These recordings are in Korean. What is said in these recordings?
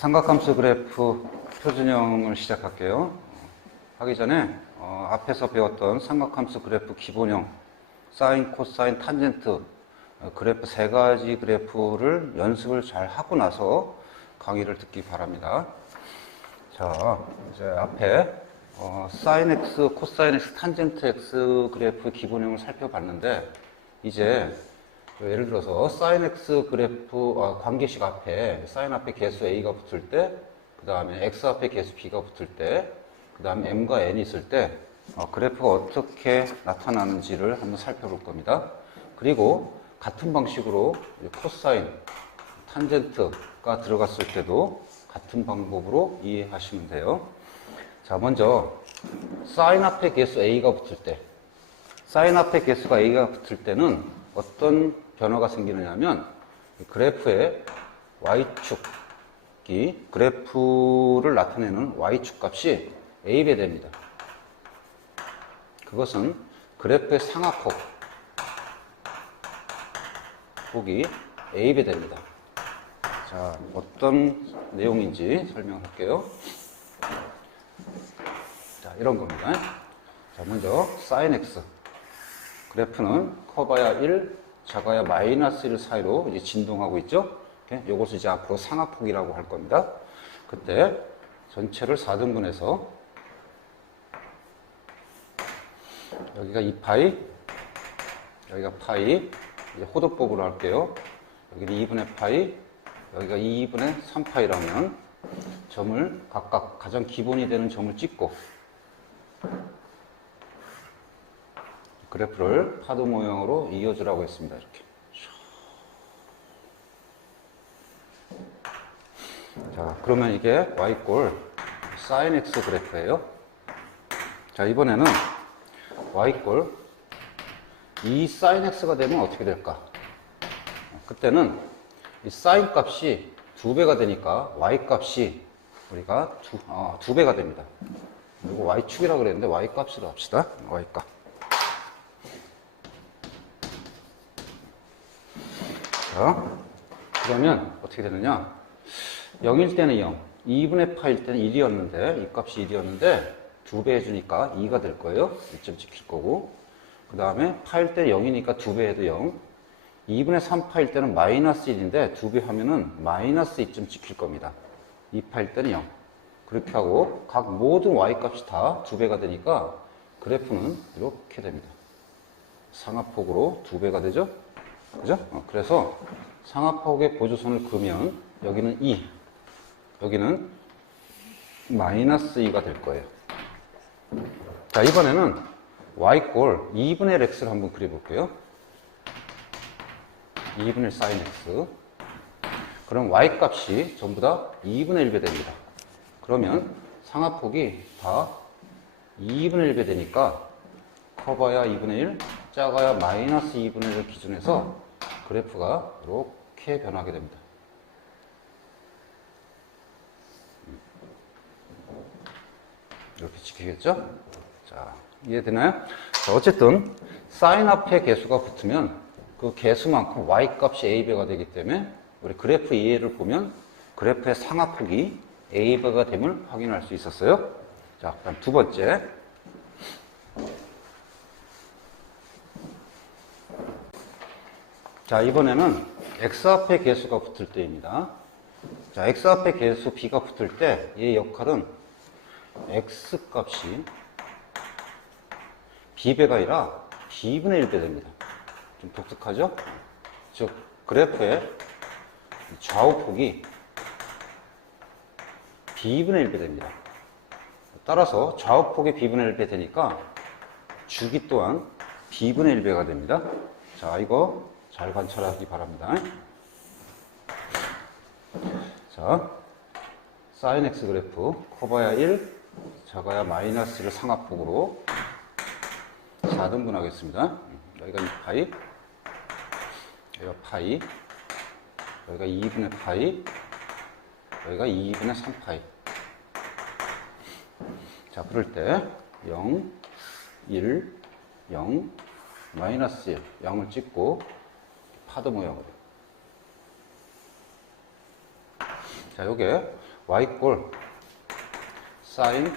삼각함수 그래프 표준형을 시작할게요. 하기 전에 앞에서 배웠던 삼각함수 그래프 기본형, 사인, 코사인, 탄젠트 그래프 세 가지 그래프를 연습을 잘 하고 나서 강의를 듣기 바랍니다. 자, 이제 앞에 사인 x, 코사인 x, 탄젠트 x 그래프 기본형을 살펴봤는데, 이제 예를 들어서 사인 x 그래프 관계식 앞에 사인 앞에 개수 a가 붙을 때, 그 다음에 x 앞에 개수 b가 붙을 때, 그 다음에 m과 n이 있을 때 그래프가 어떻게 나타나는지를 한번 살펴볼 겁니다. 그리고 같은 방식으로 코사인, 탄젠트가 들어갔을 때도 같은 방법으로 이해하시면 돼요. 자, 먼저 사인 앞에 개수 a가 붙을 때, 사인 앞에 개수가 a가 붙을 때는 어떤 변화가 생기느냐면, 그래프의 y축이, 그래프를 나타내는 y축 값이 a배 됩니다. 그것은 그래프의 상하폭이 a배 됩니다. 자, 어떤 내용인지 설명할게요. 자, 이런 겁니다. 자, 먼저 사인 x 그래프는 커봐야 1, 작아야 마이너스 1 사이로 이제 진동하고 있죠. 이것을 이제 앞으로 상하폭이라고 할 겁니다. 그때 전체를 4등분해서 여기가 2파이, 여기가 파이, 이제 호도법으로 할게요. 여기는 2분의 파이, 여기가 2분의 3파이라면 점을 각각 가장 기본이 되는 점을 찍고 그래프를 파도 모형으로 이어주라고 했습니다. 이렇게. 자, 그러면 이게 y꼴 sin x 그래프예요. 자, 이번에는 y꼴 이 sin x가 되면 어떻게 될까? 그때는 이 sin 값이 2배가 되니까 y 값이 우리가 두 배가 됩니다. 그리고 y축이라고 그랬는데 y 값으로 합시다. y 값. 자, 그러면 어떻게 되느냐? 0일 때는 0, 2분의 파일 때는 1이었는데, 이 값이 1이었는데 2배 해주니까 2가 될 거예요. 1점 찍힐 거고, 그 다음에 파일 때 0이니까 2배 해도 0, 2분의 3파일 때는 마이너스 1인데 2배 하면은 마이너스 2점 찍힐 겁니다. 2파일 때는 0. 그렇게 하고 각 모든 y값이 다 2배가 되니까 그래프는 이렇게 됩니다. 상하폭으로 2배가 되죠? 그죠? 그래서 상하폭의 보조선을 그으면 여기는 2, 여기는 마이너스 2가 될 거예요. 자, 이번에는 y꼴 2분의 x를 한번 그려볼게요. 2분의 sin x. 그럼 y 값이 전부 다 2분의 1배 됩니다. 그러면 상하폭이 다 2분의 1배 되니까 커봐야 2분의 1, 작아야 마이너스 2분의 1을 기준해서 그래프가 이렇게 변하게 됩니다. 이렇게 찍히겠죠? 자, 이해되나요? 자, 어쨌든 사인 앞에 개수가 붙으면 그 개수만큼 y 값이 a배가 되기 때문에 우리 그래프 이해를 보면 그래프의 상하폭이 a배가 됨을 확인할 수 있었어요. 자, 그다음 두 번째. 자, 이번에는 x 앞에 개수가 붙을 때입니다. 자, x 앞에 개수 b가 붙을 때 얘의 역할은 x 값이 b배가 아니라 b분의 1배 됩니다. 좀 독특하죠? 즉, 그래프의 좌우폭이 b분의 1배 됩니다. 따라서 좌우폭이 b분의 1배 되니까 주기 또한 b분의 1배가 됩니다. 자, 이거 잘 관찰하기 바랍니다. 자, sin x 그래프 커봐야 1, 작아야 마이너스 1을 상하폭으로 4등분 하겠습니다. 여기가 2파이, 여기가 파이, 여기가 2분의 파이, 여기가 2분의 3파이. 자, 그럴 때 0, 1, 0, 마이너스 1, 0을 찍고 파도 모양으로. 자, 요게 y꼴 사인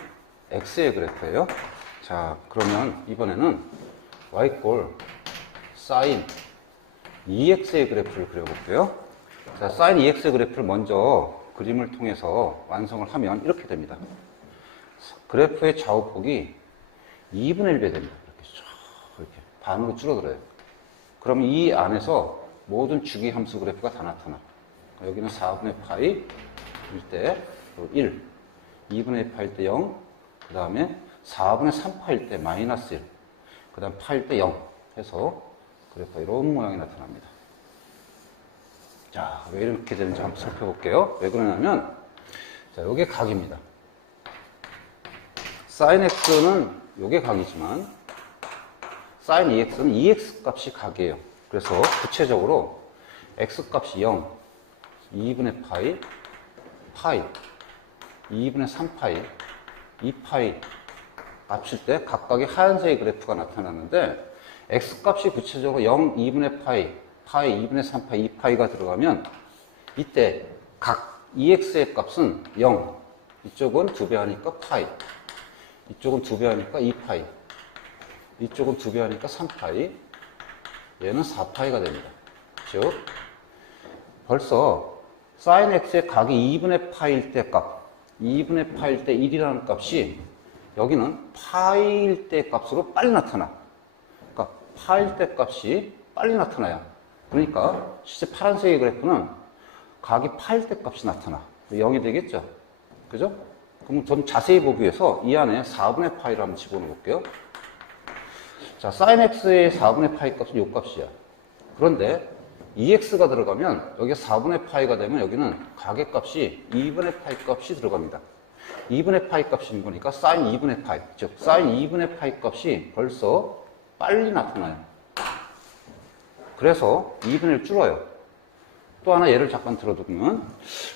x의 그래프예요. 자, 그러면 이번에는 y꼴 사인 2x의 그래프를 그려볼게요. 자, 사인 2x의 그래프를 먼저 그림을 통해서 완성을 하면 이렇게 됩니다. 그래프의 좌우폭이 2분의 1배 됩니다. 이렇게 반으로 줄어들어요. 그럼 이 안에서 모든 주기 함수 그래프가 다 나타나. 여기는 4분의 파이일 때 1, 2분의 파일 때 0, 그 다음에 4분의 3파일 때 마이너스 1, 그 다음 파일 때 0 해서 그래프가 이런 모양이 나타납니다. 자, 왜 이렇게 되는지 한번 살펴볼게요. 왜 그러냐면, 자, 요게 각입니다. sin x는 요게 각이지만, sin 2x는 2x 값이 각이에요. 그래서 구체적으로 x 값이 0, 2분의 파이, 2분의 3파이, 2파이 값일 때 각각의 하얀색의 그래프가 나타나는데, x 값이 구체적으로 0, 2분의 파이, 2분의 3파이, 2파이가 들어가면 이때 각 2x의 값은 0, 이쪽은 2배 하니까 파이, 이쪽은 2배 하니까 2파이, 이쪽은 2배 하니까 3파이, 얘는 4파이가 됩니다. 즉 벌써 sin x의 각이 2분의 파일 때 값, 2분의 파일 때 1이라는 값이 여기는 파일 때 값으로 빨리 나타나. 그러니까 파일 때 값이 빨리 나타나요. 그러니까 실제 파란색의 그래프는 각이 파일 때 값이 나타나. 0이 되겠죠? 그죠? 그럼 좀 자세히 보기 위해서 이 안에 4분의 파이를 한번 집어넣어 볼게요. 자, sin x의 4분의 파이 값은 요 값이야. 그런데 2x가 들어가면 여기가 4분의 파이가 되면 여기는 각의 값이 2분의 파이 값이 들어갑니다. 2분의 파이 값인 거니까 sin 2분의 파이, 즉 sin 2분의 파이 값이 벌써 빨리 나타나요. 그래서 2분의 1 줄어요. 또 하나 예를 잠깐 들어두면,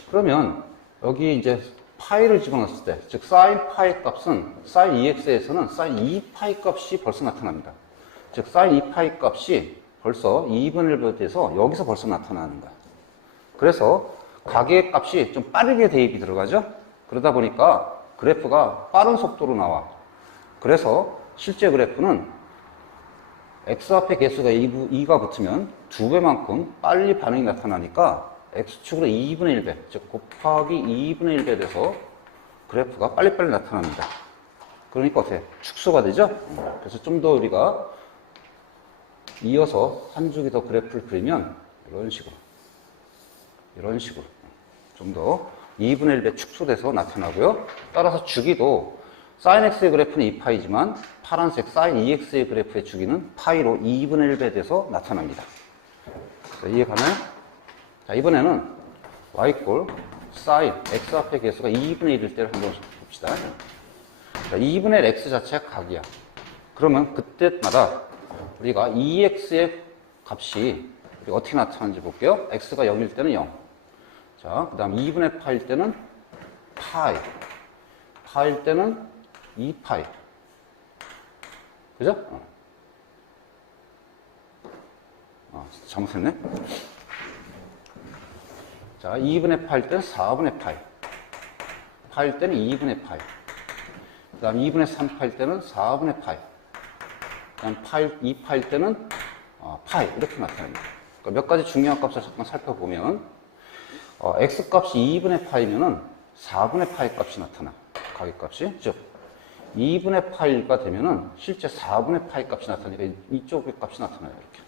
그러면 여기 이제 파이를 집어넣었을 때, 즉 sin 파이 값은 sin 2x에서는 sin 2파이 값이 벌써 나타납니다. 즉 sin 2파이 값이 벌써 2분의 1에 대해서 여기서 벌써 나타나는 거야. 그래서 가계의 값이 좀 빠르게 대입이 들어가죠. 그러다 보니까 그래프가 빠른 속도로 나와. 그래서 실제 그래프는 x 앞에 개수가 2가 붙으면 2배만큼 빨리 반응이 나타나니까 x축으로 2분의 1배, 즉 곱하기 2분의 1배 돼서 그래프가 빨리빨리 나타납니다. 그러니까 어떻게? 축소가 되죠? 그래서 좀 더 우리가 이어서 한 줄기 더 그래프를 그리면 이런 식으로 좀 더 2분의 1배 축소돼서 나타나고요. 따라서 주기도 sin x의 그래프는 2파이지만 파란색 sin 2x의 그래프의 주기는 파이로 2분의 1배 돼서 나타납니다. 자, 이해가나요? 자, 이번에는 y꼴 sin x 앞의 개수가 2분의 1일 때를 한번 봅시다. 자, 2분의 1 x 자체가 각이야. 그러면 그때마다 우리가 2x의 값이 우리가 어떻게 나타나는지 볼게요. x가 0일 때는 0. 자, 그 다음 2분의 파일 때는 파일 때는 2파이. 그죠? 잘못했네. 자, 2분의 파일 때는 4분의 파이. 파일 때는 2분의 파이. 그 다음 2분의 3파일 때는 4분의 파이. 그 다음 2파일 때는 파이. 이렇게 나타납니다. 그러니까 몇 가지 중요한 값을 잠깐 살펴보면, x 값이 2분의 파이면은 4분의 파이 값이 나타나. 가격값이. 즉, 2분의 파이가 되면은 실제 4분의 파이 값이 나타나니까 이쪽의 값이 나타나요. 이렇게.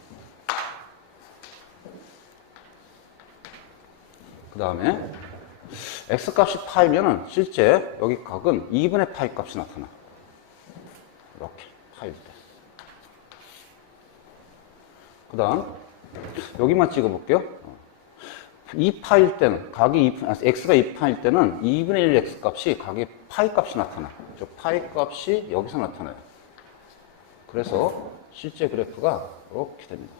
그 다음에 x 값이 파이면은 실제 여기 각은 2분의 파이 값이 나타나. 이렇게 파일 때. 그 다음 여기만 찍어볼게요. 2파일 때는 x가 2파일 때는 2분의 1 x 값이 각의 파이 값이 나타나. 저 파이 값이 여기서 나타나요. 그래서 실제 그래프가 이렇게 됩니다.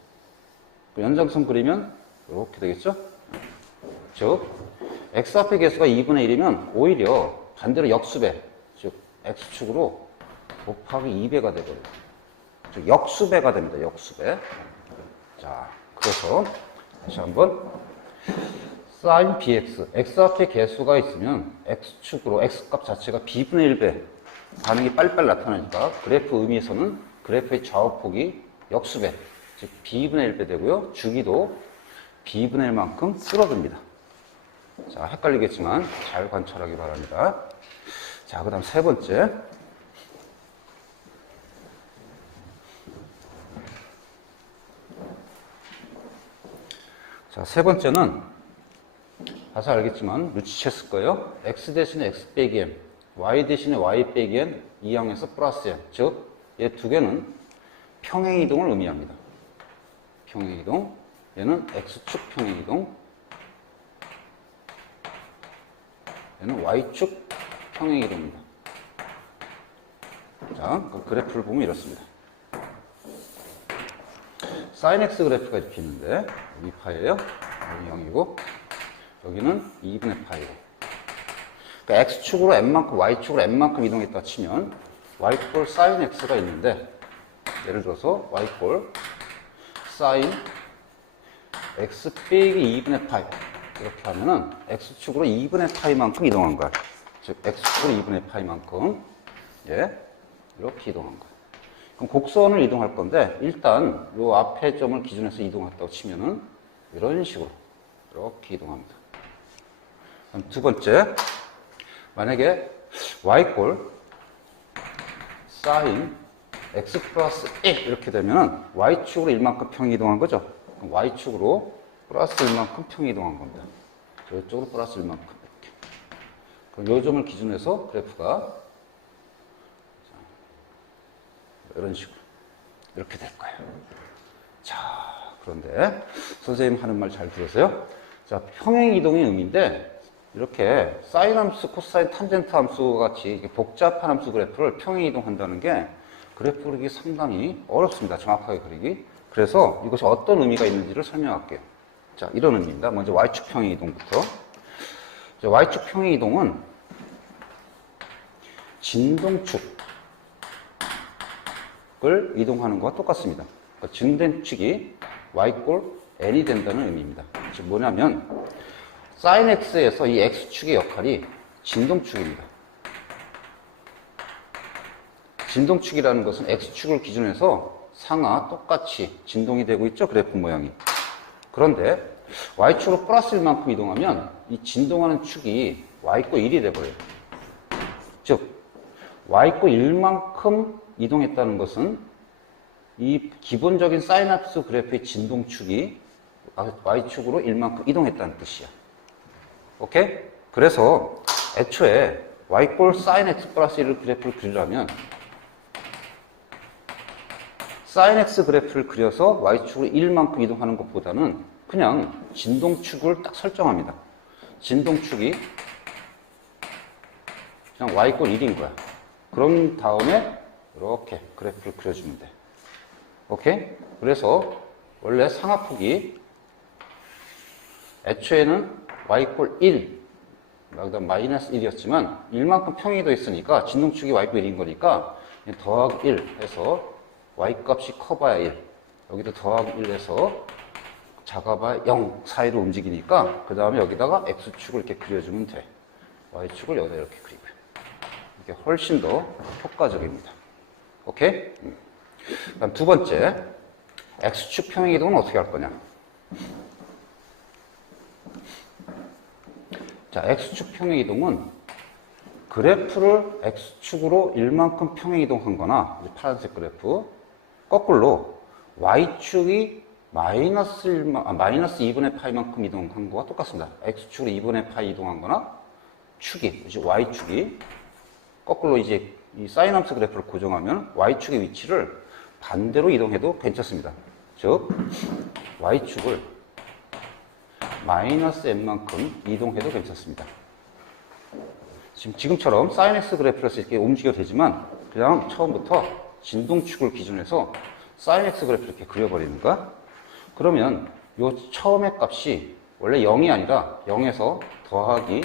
연장선 그리면 이렇게 되겠죠? 즉 x 앞의 개수가 2분의 1이면 오히려 반대로 역수배, 즉 x축으로 곱하기 2배가 되거든요. 즉 역수배가 됩니다. 역수배. 자, 그래서 다시 한번 sin bx, x 앞에 개수가 있으면 x축으로 x값 자체가 b분의 1배 반응이 빨리빨리 나타나니까 그래프 의미에서는 그래프의 좌우폭이 역수배, 즉 b분의 1배 되고요. 주기도 b분의 1만큼 줄어듭니다. 자, 헷갈리겠지만 잘 관찰하기 바랍니다. 자, 그 다음 세 번째. 자, 세 번째는 봐서 알겠지만 눈치챘을 거예요. x 대신에 x 빼기 m, y 대신에 y 빼기 n, 이항에서 플러스 m. 즉, 얘 두 개는 평행이동을 의미합니다. 평행이동. 얘는 x축 평행이동. 얘는 y축 평행이동입니다. 자, 그 그래프를 보면 이렇습니다. sin x 그래프가 이렇게 있는데, 여기 파이예요. 여기 0이고, 여기는 2분의 파이고. 그러니까 x축으로 n만큼, y축으로 n만큼 이동했다 치면, y꼴 sin x가 있는데, 예를 들어서 y꼴 sin x 빼기 2분의 파이. 이렇게 하면은 x축으로 2분의 파이만큼 이동한 거야. 즉, x축으로 2분의 파이만큼, 예, 이렇게 이동한 거야. 그럼 곡선을 이동할 건데, 일단 요 앞에 점을 기준해서 이동했다고 치면은 이런 식으로 이렇게 이동합니다. 그럼 두 번째, 만약에 y꼴 sin x 플러스 1 이렇게 되면은 y축으로 1만큼 평이 이동한 거죠. 그럼 y축으로 플러스 1만큼 평이 이동한 겁니다. 저쪽으로 플러스 1만큼 이렇게. 그럼 요 점을 기준으로 해서 그래프가 이런 식으로 이렇게 될 거예요. 자, 그런데 선생님 하는 말 잘 들으세요. 자, 평행 이동의 의미인데 이렇게 사인 함수, 코사인, 탄젠트 함수 같이 복잡한 함수 그래프를 평행 이동한다는 게 그래프 그리기 상당히 어렵습니다. 정확하게 그리기. 그래서 이것이 어떤 의미가 있는지를 설명할게요. 자, 이런 의미입니다. 먼저 y축 평행 이동부터. 자, y축 평행 이동은 진동축 을 이동하는 것과 똑같습니다. 그러니까 진된 축이 y꼴 n이 된다는 의미입니다. 즉 뭐냐면 sin x에서 이 x축의 역할이 진동축입니다. 진동축이라는 것은 x축을 기준해서 상하 똑같이 진동이 되고 있죠. 그래프 모양이. 그런데 y축으로 플러스 1만큼 이동하면 이 진동하는 축이 y꼴 1이 돼버려요. 즉 y꼴 1만큼 이동했다는 것은 이 기본적인 사인합수 그래프의 진동축이 y축으로 1만큼 이동했다는 뜻이야. 오케이? 그래서 애초에 y꼴 sin x 플러스 1을 그래프를 그리려면 sin x 그래프를 그려서 y축으로 1만큼 이동하는 것보다는 그냥 진동축을 딱 설정합니다. 진동축이 그냥 y꼴 1인 거야. 그런 다음에 이렇게 그래프를 그려주면 돼. 오케이? 그래서 원래 상하폭이 애초에는 y꼴 1, 그다음 마이너스 1이었지만 1만큼 평행이 돼 있으니까 진동축이 y꼴 1인 거니까 더하기 1 해서 y값이 커봐야 1, 여기도 더하기 1 해서 작아봐야 0 사이로 움직이니까 그 다음에 여기다가 x축을 이렇게 그려주면 돼. y축을 여기다 이렇게 그리고요. 이게 훨씬 더 효과적입니다. 오케이? 그다음 두 번째, x축 평행 이동은 어떻게 할 거냐? 자, x축 평행 이동은 그래프를 x축으로 1만큼 평행 이동한 거나 파란색 그래프 거꾸로 y축이 마이너스 2분의 파이만큼 이동한 거와 똑같습니다. x축으로 2분의 파이 이동한 거나 축이, y축이 거꾸로 이제 이 사인 함수 그래프를 고정하면 y축의 위치를 반대로 이동해도 괜찮습니다. 즉, y축을 마이너스 n만큼 이동해도 괜찮습니다. 지금처럼 사인 x 그래프에서 이렇게 움직여도 되지만 그냥 처음부터 진동축을 기준해서 사인 x 그래프를 이렇게 그려버리는 거야. 그러면 요 처음의 값이 원래 0이 아니라 0에서 더하기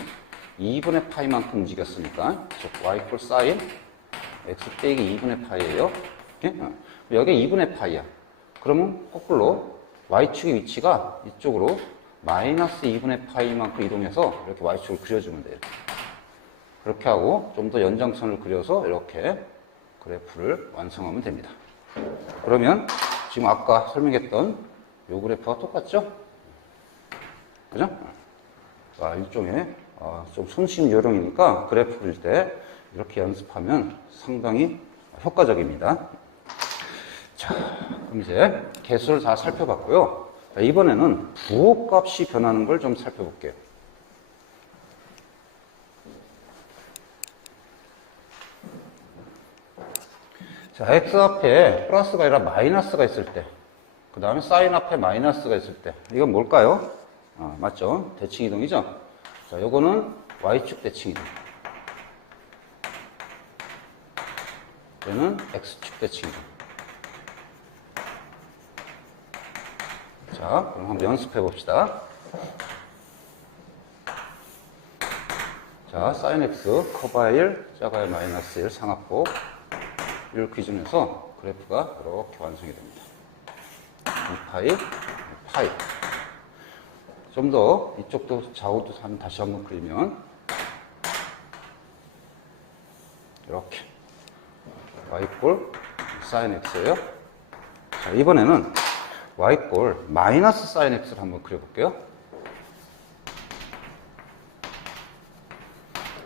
2분의 파이만큼 움직였으니까 즉 y 꼴 사인 x 빼기 2분의 파이예요. 여기가 2분의 파이야. 그러면 거꾸로 y축의 위치가 이쪽으로 마이너스 2분의 파이만큼 이동해서 이렇게 y축을 그려주면 돼요. 그렇게 하고 좀 더 연장선을 그려서 이렇게 그래프를 완성하면 됩니다. 그러면 지금 아까 설명했던 요 그래프와 똑같죠? 그죠? 일종의 좀 손쉬운 요령이니까 그래프 그릴 때 이렇게 연습하면 상당히 효과적입니다. 자, 그럼 이제 개수를 다 살펴봤고요. 자, 이번에는 부호값이 변하는 걸 좀 살펴볼게요. 자, x 앞에 플러스가 아니라 마이너스가 있을 때, 그 다음에 사인 앞에 마이너스가 있을 때, 이건 뭘까요? 맞죠? 대칭이동이죠? 자, 요거는 y축 대칭이동. 얘는 x축 대칭이동. 자, 그럼 한번 연습해 봅시다. 자, sin x 커버의 1, 작아야 마이너스 1 상압곱 을 기준에서 그래프가 이렇게 완성이 됩니다. 2파이, 파이. 좀 더 이쪽도 좌우도 다시 한번 그리면 이렇게 y꼴 sin x예요. 자, 이번에는 y꼴 마이너스 sin x를 한번 그려볼게요.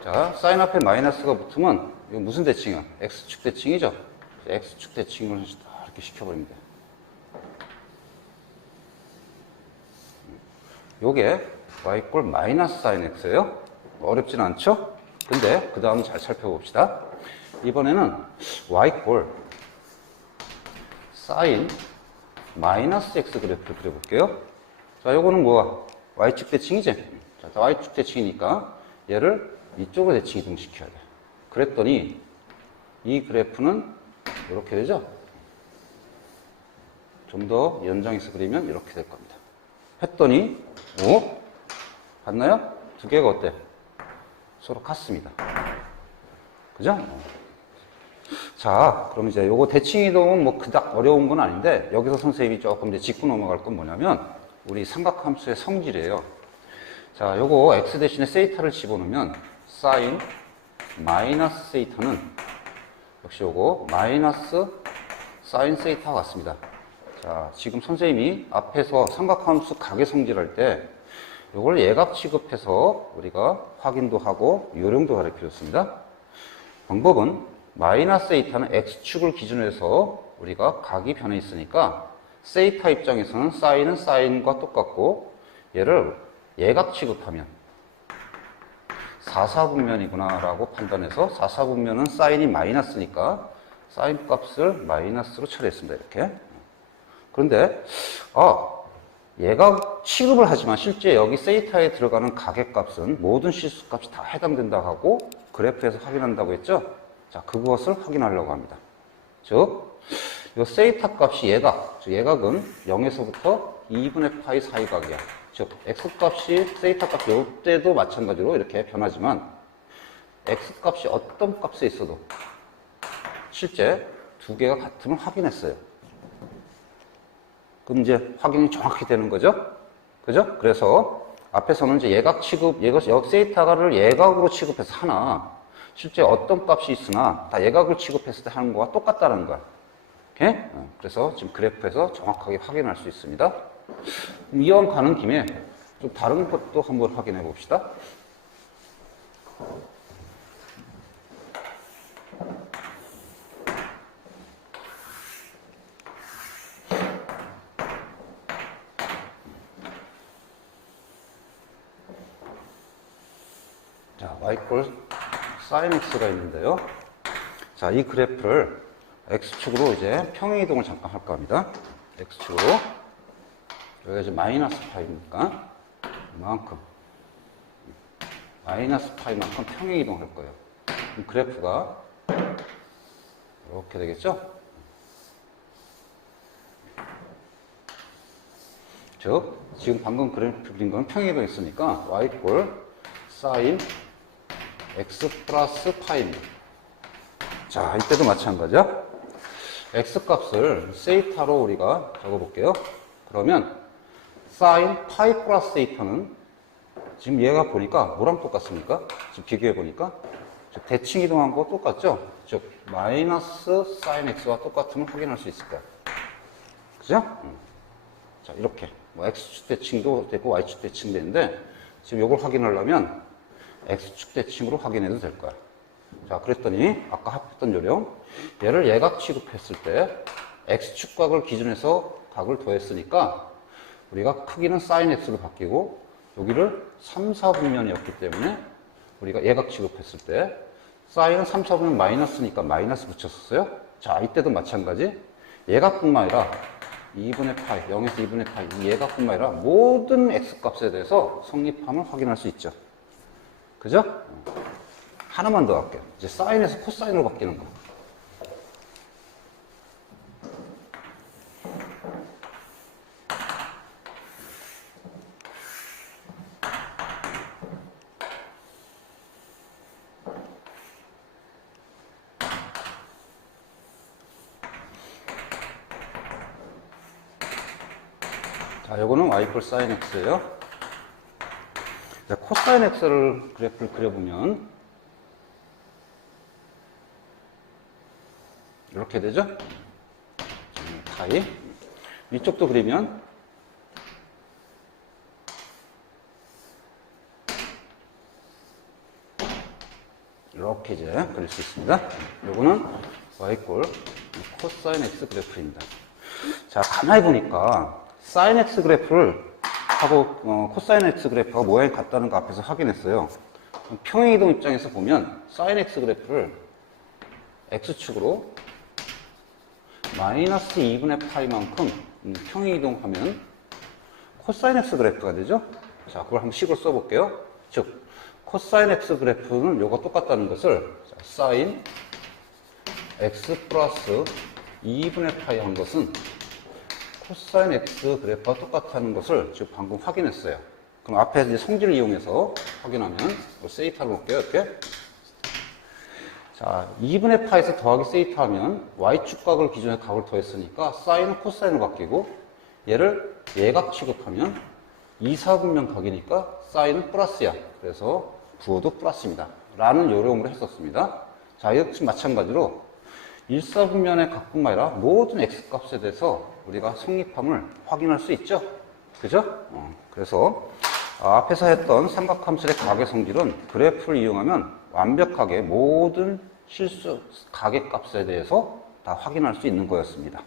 자, sin 앞에 마이너스가 붙으면 이거 무슨 대칭이야? x축 대칭이죠? x축 대칭을 이렇게 시켜버립니다. 요게 y꼴 마이너스 sin x예요. 어렵진 않죠? 근데 그 다음 잘 살펴봅시다. 이번에는 y꼴 sin 마이너스 x 그래프를 그려볼게요. 자, 요거는 뭐야? y축 대칭이지? 자, y축 대칭이니까 얘를 이쪽으로 대칭 이동시켜야 돼. 그랬더니 이 그래프는 이렇게 되죠? 좀 더 연장해서 그리면 이렇게 될 겁니다. 했더니 봤나요? 두 개가 어때? 서로 같습니다. 그죠? 자, 그럼 이제 요거 대칭 이동은 뭐 그닥 어려운 건 아닌데 여기서 선생님이 조금 이제 짚고 넘어갈 건 뭐냐면 우리 삼각함수의 성질이에요. 자, 요거 x 대신에 세이타를 집어넣으면 sin 마이너스 세이타는 역시 요거 마이너스 sin 세이타와 같습니다. 자, 지금 선생님이 앞에서 삼각함수 각의 성질할 때 요걸 예각 취급해서 우리가 확인도 하고 요령도 가르쳐줬습니다. 방법은 마이너스 세이타는 x축을 기준으로 해서 우리가 각이 변해 있으니까 세이타 입장에서는 사인은 사인과 똑같고 얘를 예각 취급하면 사사분면이구나 라고 판단해서 사사분면은 사인이 마이너스니까 사인 값을 마이너스로 처리했습니다. 이렇게. 그런데 예각 취급을 하지만 실제 여기 세이타에 들어가는 가계 값은 모든 실수 값이 다 해당된다고 하고 그래프에서 확인한다고 했죠? 자, 그것을 확인하려고 합니다. 즉, 이 세이타 값이 예각, 즉 예각은 0에서부터 2분의 파이 사이각이야. 즉, x 값이 세이타 값이 이때도 마찬가지로 이렇게 변하지만 x 값이 어떤 값에 있어도 실제 두 개가 같으면 확인했어요. 그럼 이제 확인이 정확히 되는 거죠? 그죠? 그래서 앞에서는 이제 예각 취급, 세이타를 예각으로 취급해서 하나, 실제 어떤 값이 있으나 다 예각을 취급했을 때 하는 거와 똑같다는 거야. 오케이? 그래서 지금 그래프에서 정확하게 확인할 수 있습니다. 이왕 가는 김에 좀 다른 것도 한번 확인해 봅시다. 자, y꼴 sin x가 있는데요. 자, 이 그래프를 x축으로 이제 평행이동을 잠깐 할까 합니다. x축으로. 여기가 이제 마이너스 파이니까 이만큼. 마이너스 파이만큼 평행이동을 할 거예요. 그럼 그래프가 이렇게 되겠죠? 즉, 지금 방금 그래프 그린 건 평행이동 있으니까 y꼴 sin x 플러스 파이입니다. 자, 이때도 마찬가지야. x 값을 세이타로 우리가 적어볼게요. 그러면 사인 파이 플러스 세이타는 지금 얘가 보니까 뭐랑 똑같습니까? 지금 비교해 보니까 대칭 이동한 거 똑같죠? 즉 마이너스 사인 x와 똑같음을 확인할 수 있을 거야. 그죠? 자, 이렇게 뭐 x축 대칭도 되고 y축 대칭도 되는데 지금 이걸 확인하려면 x축 대칭으로 확인해도 될 거야. 자, 그랬더니 아까 합했던 요령, 얘를 예각 취급했을 때 x축 각을 기준해서 각을 더했으니까 우리가 크기는 sin x로 바뀌고 여기를 3, 4분면이었기 때문에 우리가 예각 취급했을 때 sin은 3, 4분면 마이너스니까 마이너스 붙였었어요. 자, 이때도 마찬가지. 예각뿐만 아니라 2분의 파이, 0에서 2분의 파이, 이 예각뿐만 아니라 모든 x값에 대해서 성립함을 확인할 수 있죠. 그죠? 하나만 더 할게요. 이제 사인에서 코사인으로 바뀌는 거. 자, 요거는 y 이퀄 sin x예요. 자, 코사인 x를 그래프를 그려보면 이렇게 되죠? 파이. 이쪽도 그리면 이렇게 이제 그릴 수 있습니다. 요거는 y 이퀄 코사인 x 그래프입니다. 자, 가만히 보니까 사인 x 그래프를 하고 코사인 x 그래프가 모양이 같다는 거 앞에서 확인했어요. 평행이동 입장에서 보면 사인 x 그래프를 x축으로 마이너스 2분의 파이만큼 평행이동하면 코사인 x 그래프가 되죠. 자, 그걸 한번 식으로 써볼게요. 즉 코사인 x 그래프는 요거 똑같다는 것을 사인 x 플러스 2분의 파이 한 것은 코사인 x 그래프와 똑같다는 것을 지금 방금 확인했어요. 그럼 앞에 이제 성질을 이용해서 확인하면 세이타로 볼게요. 이렇게. 자, 2분의 파에서 더하기 세이타 하면 y축 각을 기준에 각을 더했으니까 사인은 코사인으로 바뀌고 얘를 예각 취급하면 2, 4분면 각이니까 사인은 플러스야. 그래서 부호도 플러스입니다. 라는 요령으로 했었습니다. 자, 역시 마찬가지로 1, 4분면의 각뿐만 아니라 모든 x값에 대해서 우리가 성립함을 확인할 수 있죠. 그죠? 그래서 앞에서 했던 삼각함수의 각의 성질은 그래프를 이용하면 완벽하게 모든 실수 각의 값에 대해서 다 확인할 수 있는 거였습니다.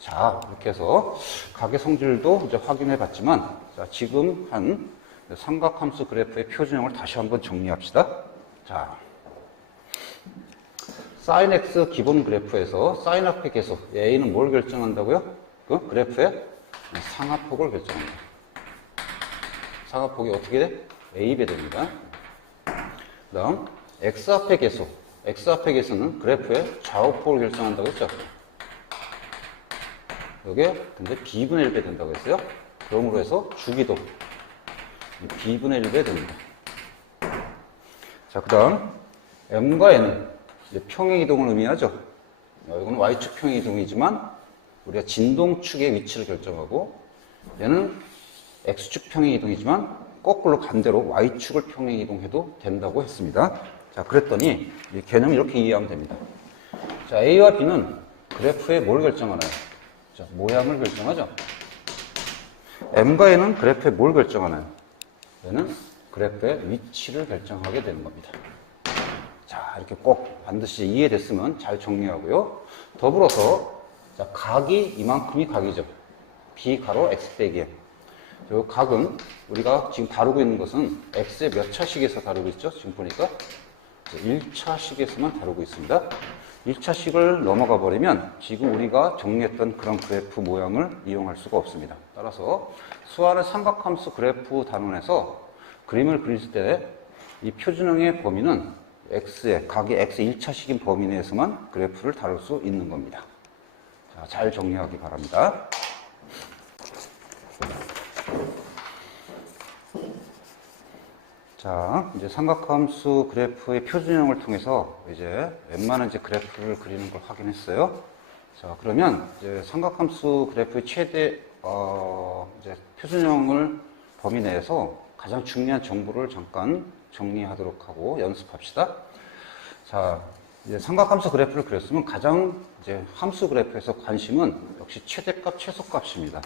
자, 이렇게 해서 각의 성질도 이제 확인해 봤지만, 자, 지금 한 삼각함수 그래프의 표준형을 다시 한번 정리합시다. 자, sin x 기본 그래프에서 sin 앞의 계수 a는 뭘 결정한다고요? 그 그래프의 상하폭을 결정합니다. 상하폭이 어떻게 돼? a배 됩니다. 그 다음 x 앞의 계수, x 앞의 계수는 그래프의 좌우폭을 결정한다고 했죠. 여기에 근데 b분의 1배 된다고 했어요. 그러므로 해서 주기도 b분의 1배 됩니다. 자, 그 다음 m과 n은 이제 평행이동을 의미하죠. 이건 y축 평행이동이지만 우리가 진동축의 위치를 결정하고 얘는 x축 평행이동이지만 거꾸로 반대로 y축을 평행이동해도 된다고 했습니다. 자, 그랬더니 이 개념을 이렇게 이해하면 됩니다. 자, a와 b는 그래프에 뭘 결정하나요? 자, 모양을 결정하죠. m과 n은 그래프에 뭘 결정하나요? 얘는 그래프의 위치를 결정하게 되는 겁니다. 자, 이렇게 꼭 반드시 이해됐으면 잘 정리하고요. 더불어서, 자, 각이 이만큼이 각이죠. b 가로 x 빼기 m. 이 각은 우리가 지금 다루고 있는 것은 x의 몇 차식에서 다루고 있죠? 지금 보니까 1차식에서만 다루고 있습니다. 1차식을 넘어가 버리면 지금 우리가 정리했던 그런 그래프 모양을 이용할 수가 없습니다. 따라서 수학의 삼각함수 그래프 단원에서 그림을 그릴 때 이 표준형의 범위는 각이 x의 1차식인 범위 내에서만 그래프를 다룰 수 있는 겁니다. 자, 잘 정리하기 바랍니다. 자, 이제 삼각함수 그래프의 표준형을 통해서 이제 웬만한 이제 그래프를 그리는 걸 확인했어요. 자, 그러면 이제 삼각함수 그래프의 최대 이제 표준형을 범위 내에서 가장 중요한 정보를 잠깐 정리하도록 하고 연습합시다. 자, 이제 삼각함수 그래프를 그렸으면 가장 이제 함수 그래프에서 관심은 역시 최대값, 최소값입니다.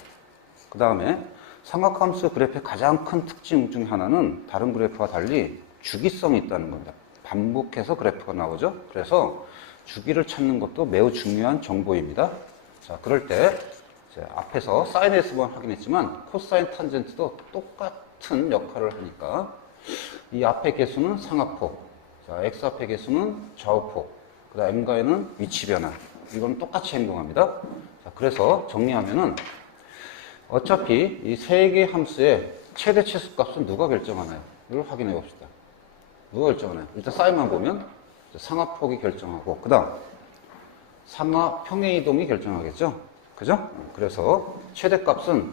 그 다음에 삼각함수 그래프의 가장 큰 특징 중 하나는 다른 그래프와 달리 주기성이 있다는 겁니다. 반복해서 그래프가 나오죠. 그래서 주기를 찾는 것도 매우 중요한 정보입니다. 자, 그럴 때 이제 앞에서 사인에서 확인했지만 코사인 탄젠트도 똑같은 역할을 하니까 이 앞의 개수는 상하폭, 자, x 앞의 개수는 좌우폭, 그 다음 m과에는 위치 변화. 이건 똑같이 행동합니다. 자, 그래서 정리하면은 어차피 이 세 개의 함수의 최대 최소값은 누가 결정하나요? 이걸 확인해 봅시다. 누가 결정하나요? 일단 사인만 보면 상하폭이 결정하고, 그 다음 상하 평행 이동이 결정하겠죠? 그죠? 그래서 최대값은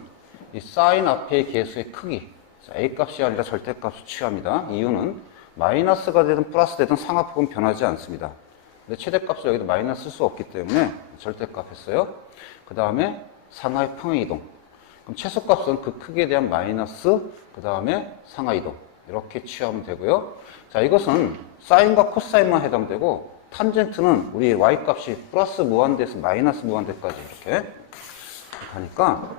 이 사인 앞의 개수의 크기, a 값이 아니라 절대값을 취합니다. 이유는 마이너스가 되든 플러스 되든 상하폭은 변하지 않습니다. 근데 최대값을 여기도 마이너스 쓸 수 없기 때문에 절대값 했어요. 그 다음에 상하의 평행 이동. 그럼 최소값은 그 크기에 대한 마이너스, 그 다음에 상하 이동. 이렇게 취하면 되고요. 자, 이것은 사인과 코사인만 해당되고, 탄젠트는 우리 y값이 플러스 무한대에서 마이너스 무한대까지 이렇게 가니까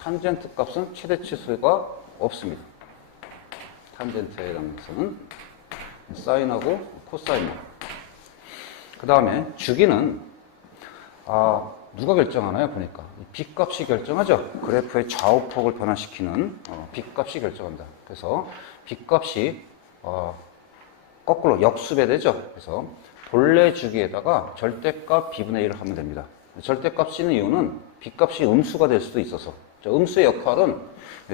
탄젠트 값은 최대 치수가 없습니다. 탄젠트에 해당해서는 사인하고 코사인만. 그 다음에 주기는 누가 결정하나요? 보니까 b 값이 결정하죠. 그래프의 좌우폭을 변화시키는 b 값이 결정합니다. 그래서 b 값이 거꾸로 역수배되죠. 그래서 본래 주기에다가 절대값 b분의 1을 하면 됩니다. 절대값 쓰는 이유는 b 값이 음수가 될 수도 있어서, 음수의 역할은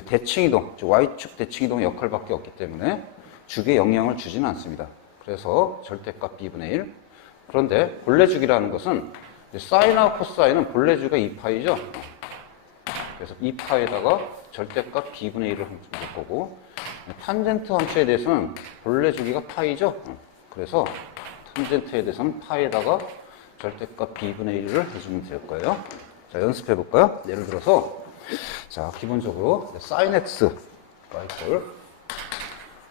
대칭이동, y축 대칭이동의 역할밖에 없기 때문에 주기에 영향을 주지는 않습니다. 그래서 절대값 b분의 1. 그런데 본래 주기라는 것은 사인하고 코사인은 본래 주기가 2파이죠. 그래서 2파에다가 절대값 b분의 1을 할 거고, 탄젠트 함수에 대해서는 본래 주기가 파이죠. 그래서 탄젠트에 대해서는 파에다가 절대값 b분의 1을 해주면 될 거예요. 자, 연습해 볼까요? 예를 들어서, 자, 기본적으로 sin x 이퀄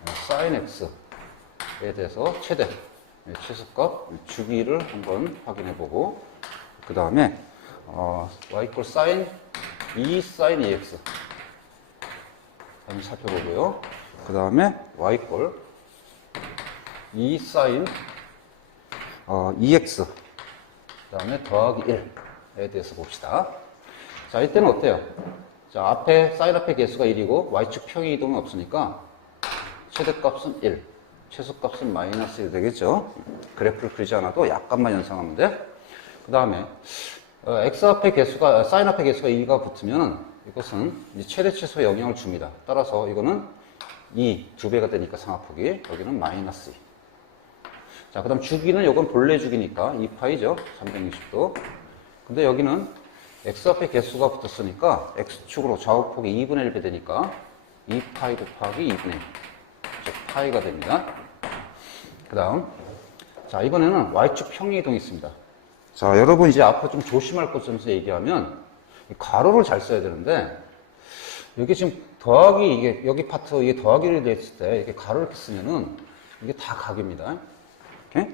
sin x에 대해서 최소값 주기를 한번 확인해 보고, 그 다음에 y 이퀄 sin 2 sin 2x 한번 살펴보고요. 그 다음에 y 이퀄 2 sin 2x, 그 다음에 더하기 1에 대해서 봅시다. 자, 이때는 어때요? 자, 사인 앞에 개수가 1이고 y축 평행 이동이 없으니까 최대값은 1, 최소값은 마이너스 1 되겠죠? 그래프를 그리지 않아도 약간만 연상하면 돼. 그 다음에 x 앞에 개수가, 사인 앞에 개수가 2가 붙으면 이것은 이제 최대 최소에 영향을 줍니다. 따라서 이거는 2배가 되니까 상하폭이, 여기는 마이너스 2. 자, 그 다음 주기는 이건 본래 주기니까 2파이죠. 360도. 근데 여기는 x 앞에 개수가 붙었으니까 x축으로 좌우폭이 2분의 1배 되니까 2파이 곱하기 2분의 1. 즉, 파이가 됩니다. 그 다음, 자, 이번에는 y축 평행 이동이 있습니다. 자, 여러분 이제 앞으로 좀 조심할 것 좀 얘기하면, 가로를 잘 써야 되는데, 여기 지금 더하기, 이게, 여기 파트, 이게 더하기를 됐을 때, 이렇게 가로를 이렇게 쓰면은, 이게 다 각입니다. 이렇게.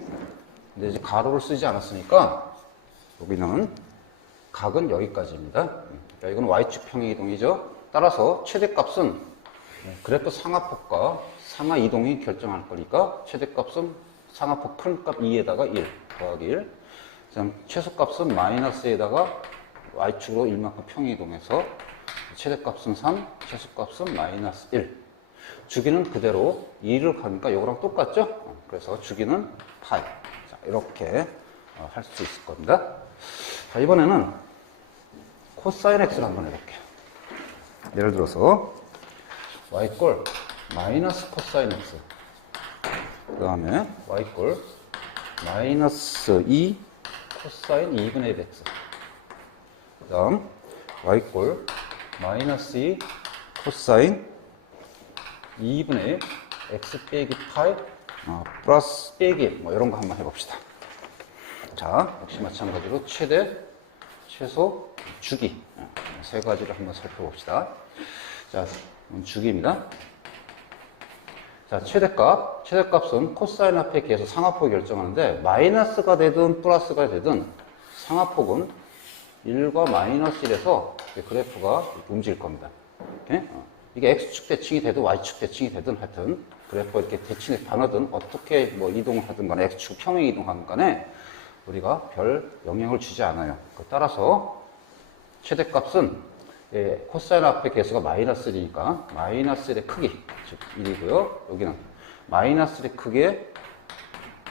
근데 이제 가로를 쓰지 않았으니까, 여기는 각은 여기까지입니다. 그러니까 이건 y축 평행 이동이죠. 따라서 최대값은 그래프 상하폭과 상하 이동이 결정할 거니까, 최대값은 상하폭 큰 값 2에다가 1 더하기 1. 그다음 최소값은 마이너스에다가 y축으로 1만큼 평행 이동해서 최대값은 3, 최소값은 마이너스 1. 주기는 그대로 2를 가니까 이거랑 똑같죠? 그래서 주기는 파이. 자, 이렇게 할 수 있을 겁니다. 자, 이번에는 코사인 x를 한번 해볼게요. 예를 들어서 y 꼴 마이너스 코사인 x, 그 다음에 y 꼴 마이너스 2 코사인 2분의 1 x, 그 다음 y 꼴 마이너스 2 코사인 2분의 1 x 빼기 파이 플러스 빼기 뭐 이런 거 한번 해봅시다. 자, 역시 마찬가지로 최대, 최소, 주기 세 가지를 한번 살펴봅시다. 자, 주기입니다. 자, 최대값은 코사인 합에 기해서 상하폭이 결정하는데, 마이너스가 되든 플러스가 되든 상하폭은 1과 마이너스 1에서 그래프가 움직일 겁니다. 이게 X축 대칭이 되든 Y축 대칭이 되든 하여튼 그래프가 이렇게 대칭이 변하든 어떻게 뭐 이동을 하든 간에 X축 평행 이동하든 간에 우리가 별 영향을 주지 않아요. 따라서 최대값은 코사인 합의 개수가 마이너스 1이니까 마이너스 1의 크기, 즉 1이고요. 여기는 마이너스 1의 크기에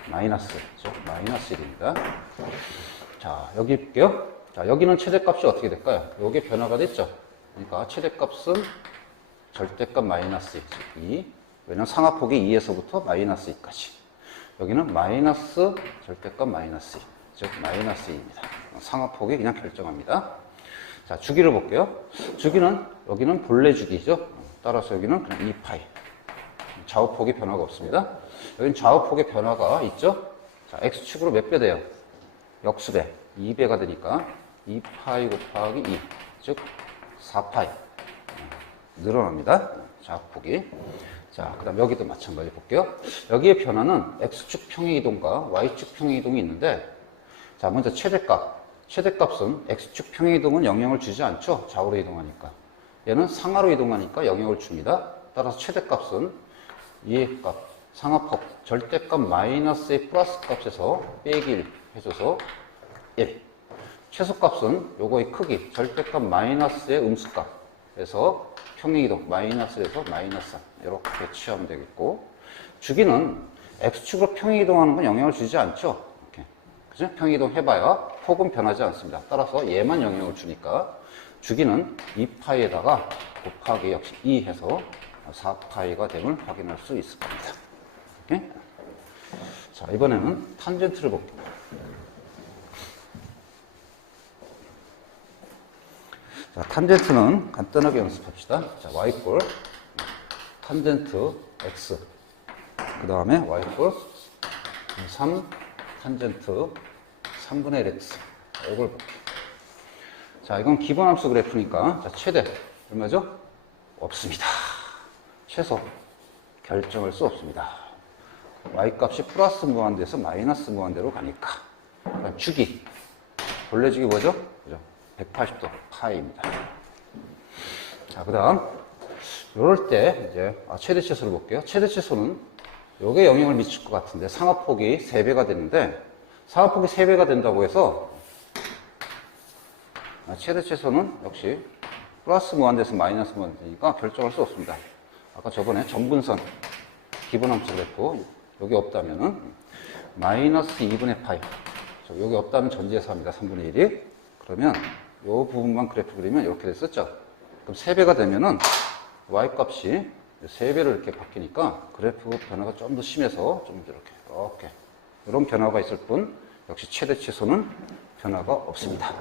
마이너스, 즉 마이너스 1입니다. 자, 여기 볼게요. 자, 여기는 최대값이 어떻게 될까요? 요게 변화가 됐죠. 그러니까 최대값은 절대값 마이너스 2, 즉 2. 왜냐면 상하폭이 2에서부터 마이너스 2까지. 여기는 마이너스 절대값 마이너스 2, 즉 마이너스 2입니다. 상하폭이 그냥 결정합니다. 자, 주기를 볼게요. 주기는 여기는 본래 주기죠. 따라서 여기는 그냥 2파이. 좌우폭의 변화가 없습니다. 여기는 좌우폭의 변화가 있죠. 자, x축으로 몇 배 돼요? 역수배. 2배가 되니까 2파이 곱하기 2, 즉 4파이. 늘어납니다. 좌우폭이. 자, 그 다음 여기도 마찬가지 볼게요. 여기의 변화는 x축 평행 이동과 y축 평행 이동이 있는데, 자, 먼저 최대값은 x축 평행 이동은 영향을 주지 않죠. 좌우로 이동하니까. 얘는 상하로 이동하니까 영향을 줍니다. 따라서 최대값은 얘의 값, 상하폭, 절대값 마이너스의 플러스 값에서 빼기 1 해줘서 1. 최소값은 요거의 크기, 절대값 마이너스의 음수값에서 평행이동 마이너스에서 마이너스 3 이렇게 취하면 되겠고, 주기는 x축으로 평행이동하는 건 영향을 주지 않죠. 이렇게. 그죠? 평행이동 해봐야 폭은 변하지 않습니다. 따라서 얘만 영향을 주니까 주기는 2파이에다가 곱하기 역시 2 해서 4파이가 됨을 확인할 수 있을 겁니다. 오케이? 자, 이번에는 탄젠트를 볼게요. 자, 탄젠트는 간단하게 연습합시다. 자, y꼴 탄젠트 x, 그 다음에 y꼴 3 탄젠트 3분의 1 x. 이걸 볼게요. 자, 이건 기본함수 그래프니까, 자, 최대 얼마죠? 없습니다. 최소 결정할 수 없습니다. y값이 플러스 무한대에서 마이너스 무한대로 가니까. 그다음 주기, 본래 주기 뭐죠? 그죠? 180도 파이입니다. 자, 그 다음 이럴 때 이제 최대 최소를 볼게요. 최대 최소는 요게 영향을 미칠 것 같은데, 상하폭이 3배가 되는데, 상하폭이 3배가 된다고 해서 최대 최소는 역시 플러스 무한대에서 마이너스 무한대니까 결정할 수 없습니다. 아까 저번에 점분선 기본함수 그래프 여기 없다면은 마이너스 2분의 파이, 여기 없다면 전제해서 합니다. 3분의 1이. 그러면 이 부분만 그래프 그리면 이렇게 됐었죠. 그럼 3배가 되면은 y값이 3배로 이렇게 바뀌니까 그래프 변화가 좀 더 심해서 좀 이렇게 이런 변화가 있을 뿐, 역시 최대 최소는 변화가 없습니다.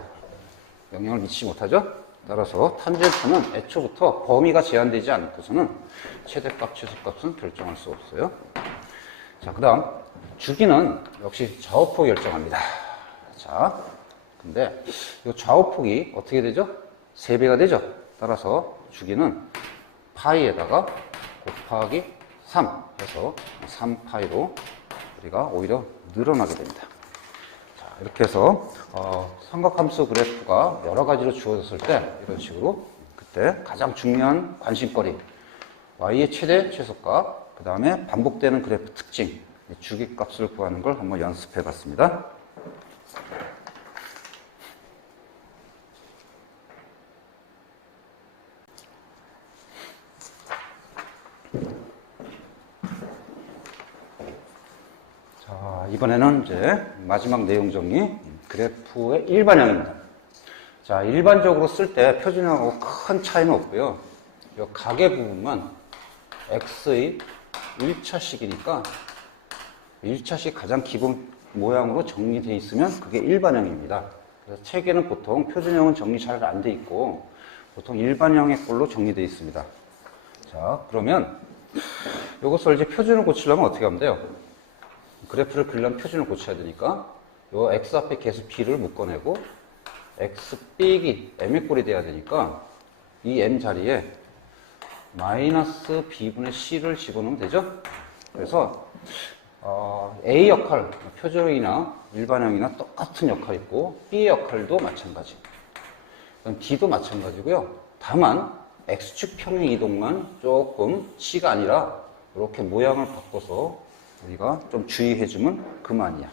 영향을 미치지 못하죠. 따라서 탄젠트는 애초부터 범위가 제한되지 않고서는 최대값, 최소값은 결정할 수 없어요. 자, 그 다음 주기는 역시 좌우폭이 결정합니다. 자, 근데 이 좌우폭이 어떻게 되죠? 3배가 되죠. 따라서 주기는 파이에다가 곱하기 3 해서 3파이로 우리가 오히려 늘어나게 됩니다. 자, 이렇게 해서 삼각함수 그래프가 여러 가지로 주어졌을 때 이런 식으로 그때 가장 중요한 관심거리, y의 최대 최소값, 그 다음에 반복되는 그래프 특징, 주기값을 구하는 걸 한번 연습해 봤습니다. 자, 이번에는 이제 마지막 내용 정리, 그래프의 일반형입니다. 자, 일반적으로 쓸 때 표준형하고 큰 차이는 없고요. 이 가계 부분만 x의 1차식이니까 1차식 가장 기본 모양으로 정리되어 있으면 그게 일반형입니다. 그래서 책에는 보통 표준형은 정리 잘 안 돼 있고 보통 일반형의 꼴로 정리되어 있습니다. 자, 그러면 이것을 이제 표준을 고치려면 어떻게 하면 돼요? 그래프를 그리려면 표준을 고쳐야 되니까 요 x 앞에 계수 b를 묶어내고 x 빼기 m의 꼴이 돼야 되니까 이 m 자리에 마이너스 b분의 c를 집어넣으면 되죠? 그래서 A 역할, 표준형이나 일반형이나 똑같은 역할이 있고 B의 역할도 마찬가지. D도 마찬가지고요. 다만 X축 평행 이동만 조금 C가 아니라 이렇게 모양을 바꿔서 우리가 좀 주의해주면 그만이야.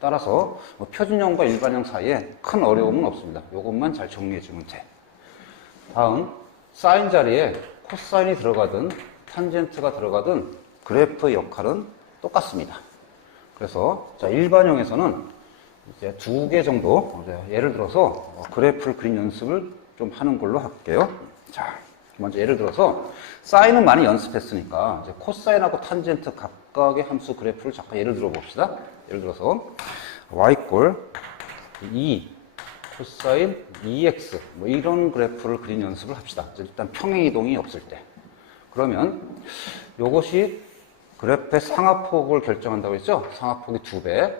따라서 표준형과 일반형 사이에 큰 어려움은 없습니다. 이것만 잘 정리해주면 돼. 다음 사인 자리에 코사인이 들어가든 탄젠트가 들어가든 그래프의 역할은 똑같습니다. 그래서 자 일반형에서는 이제 2개 정도 예를 들어서 그래프를 그린 연습을 좀 하는 걸로 할게요. 자 먼저 예를 들어서 사인은 많이 연습했으니까 이제 코사인하고 탄젠트 각각의 함수 그래프를 잠깐 예를 들어 봅시다. 예를 들어서 y 꼴 2 코사인 2x 뭐 이런 그래프를 그린 연습을 합시다. 일단 평행이동이 없을 때. 그러면 이것이 그래프의 상하폭을 결정한다고 했죠? 상하폭이 2배.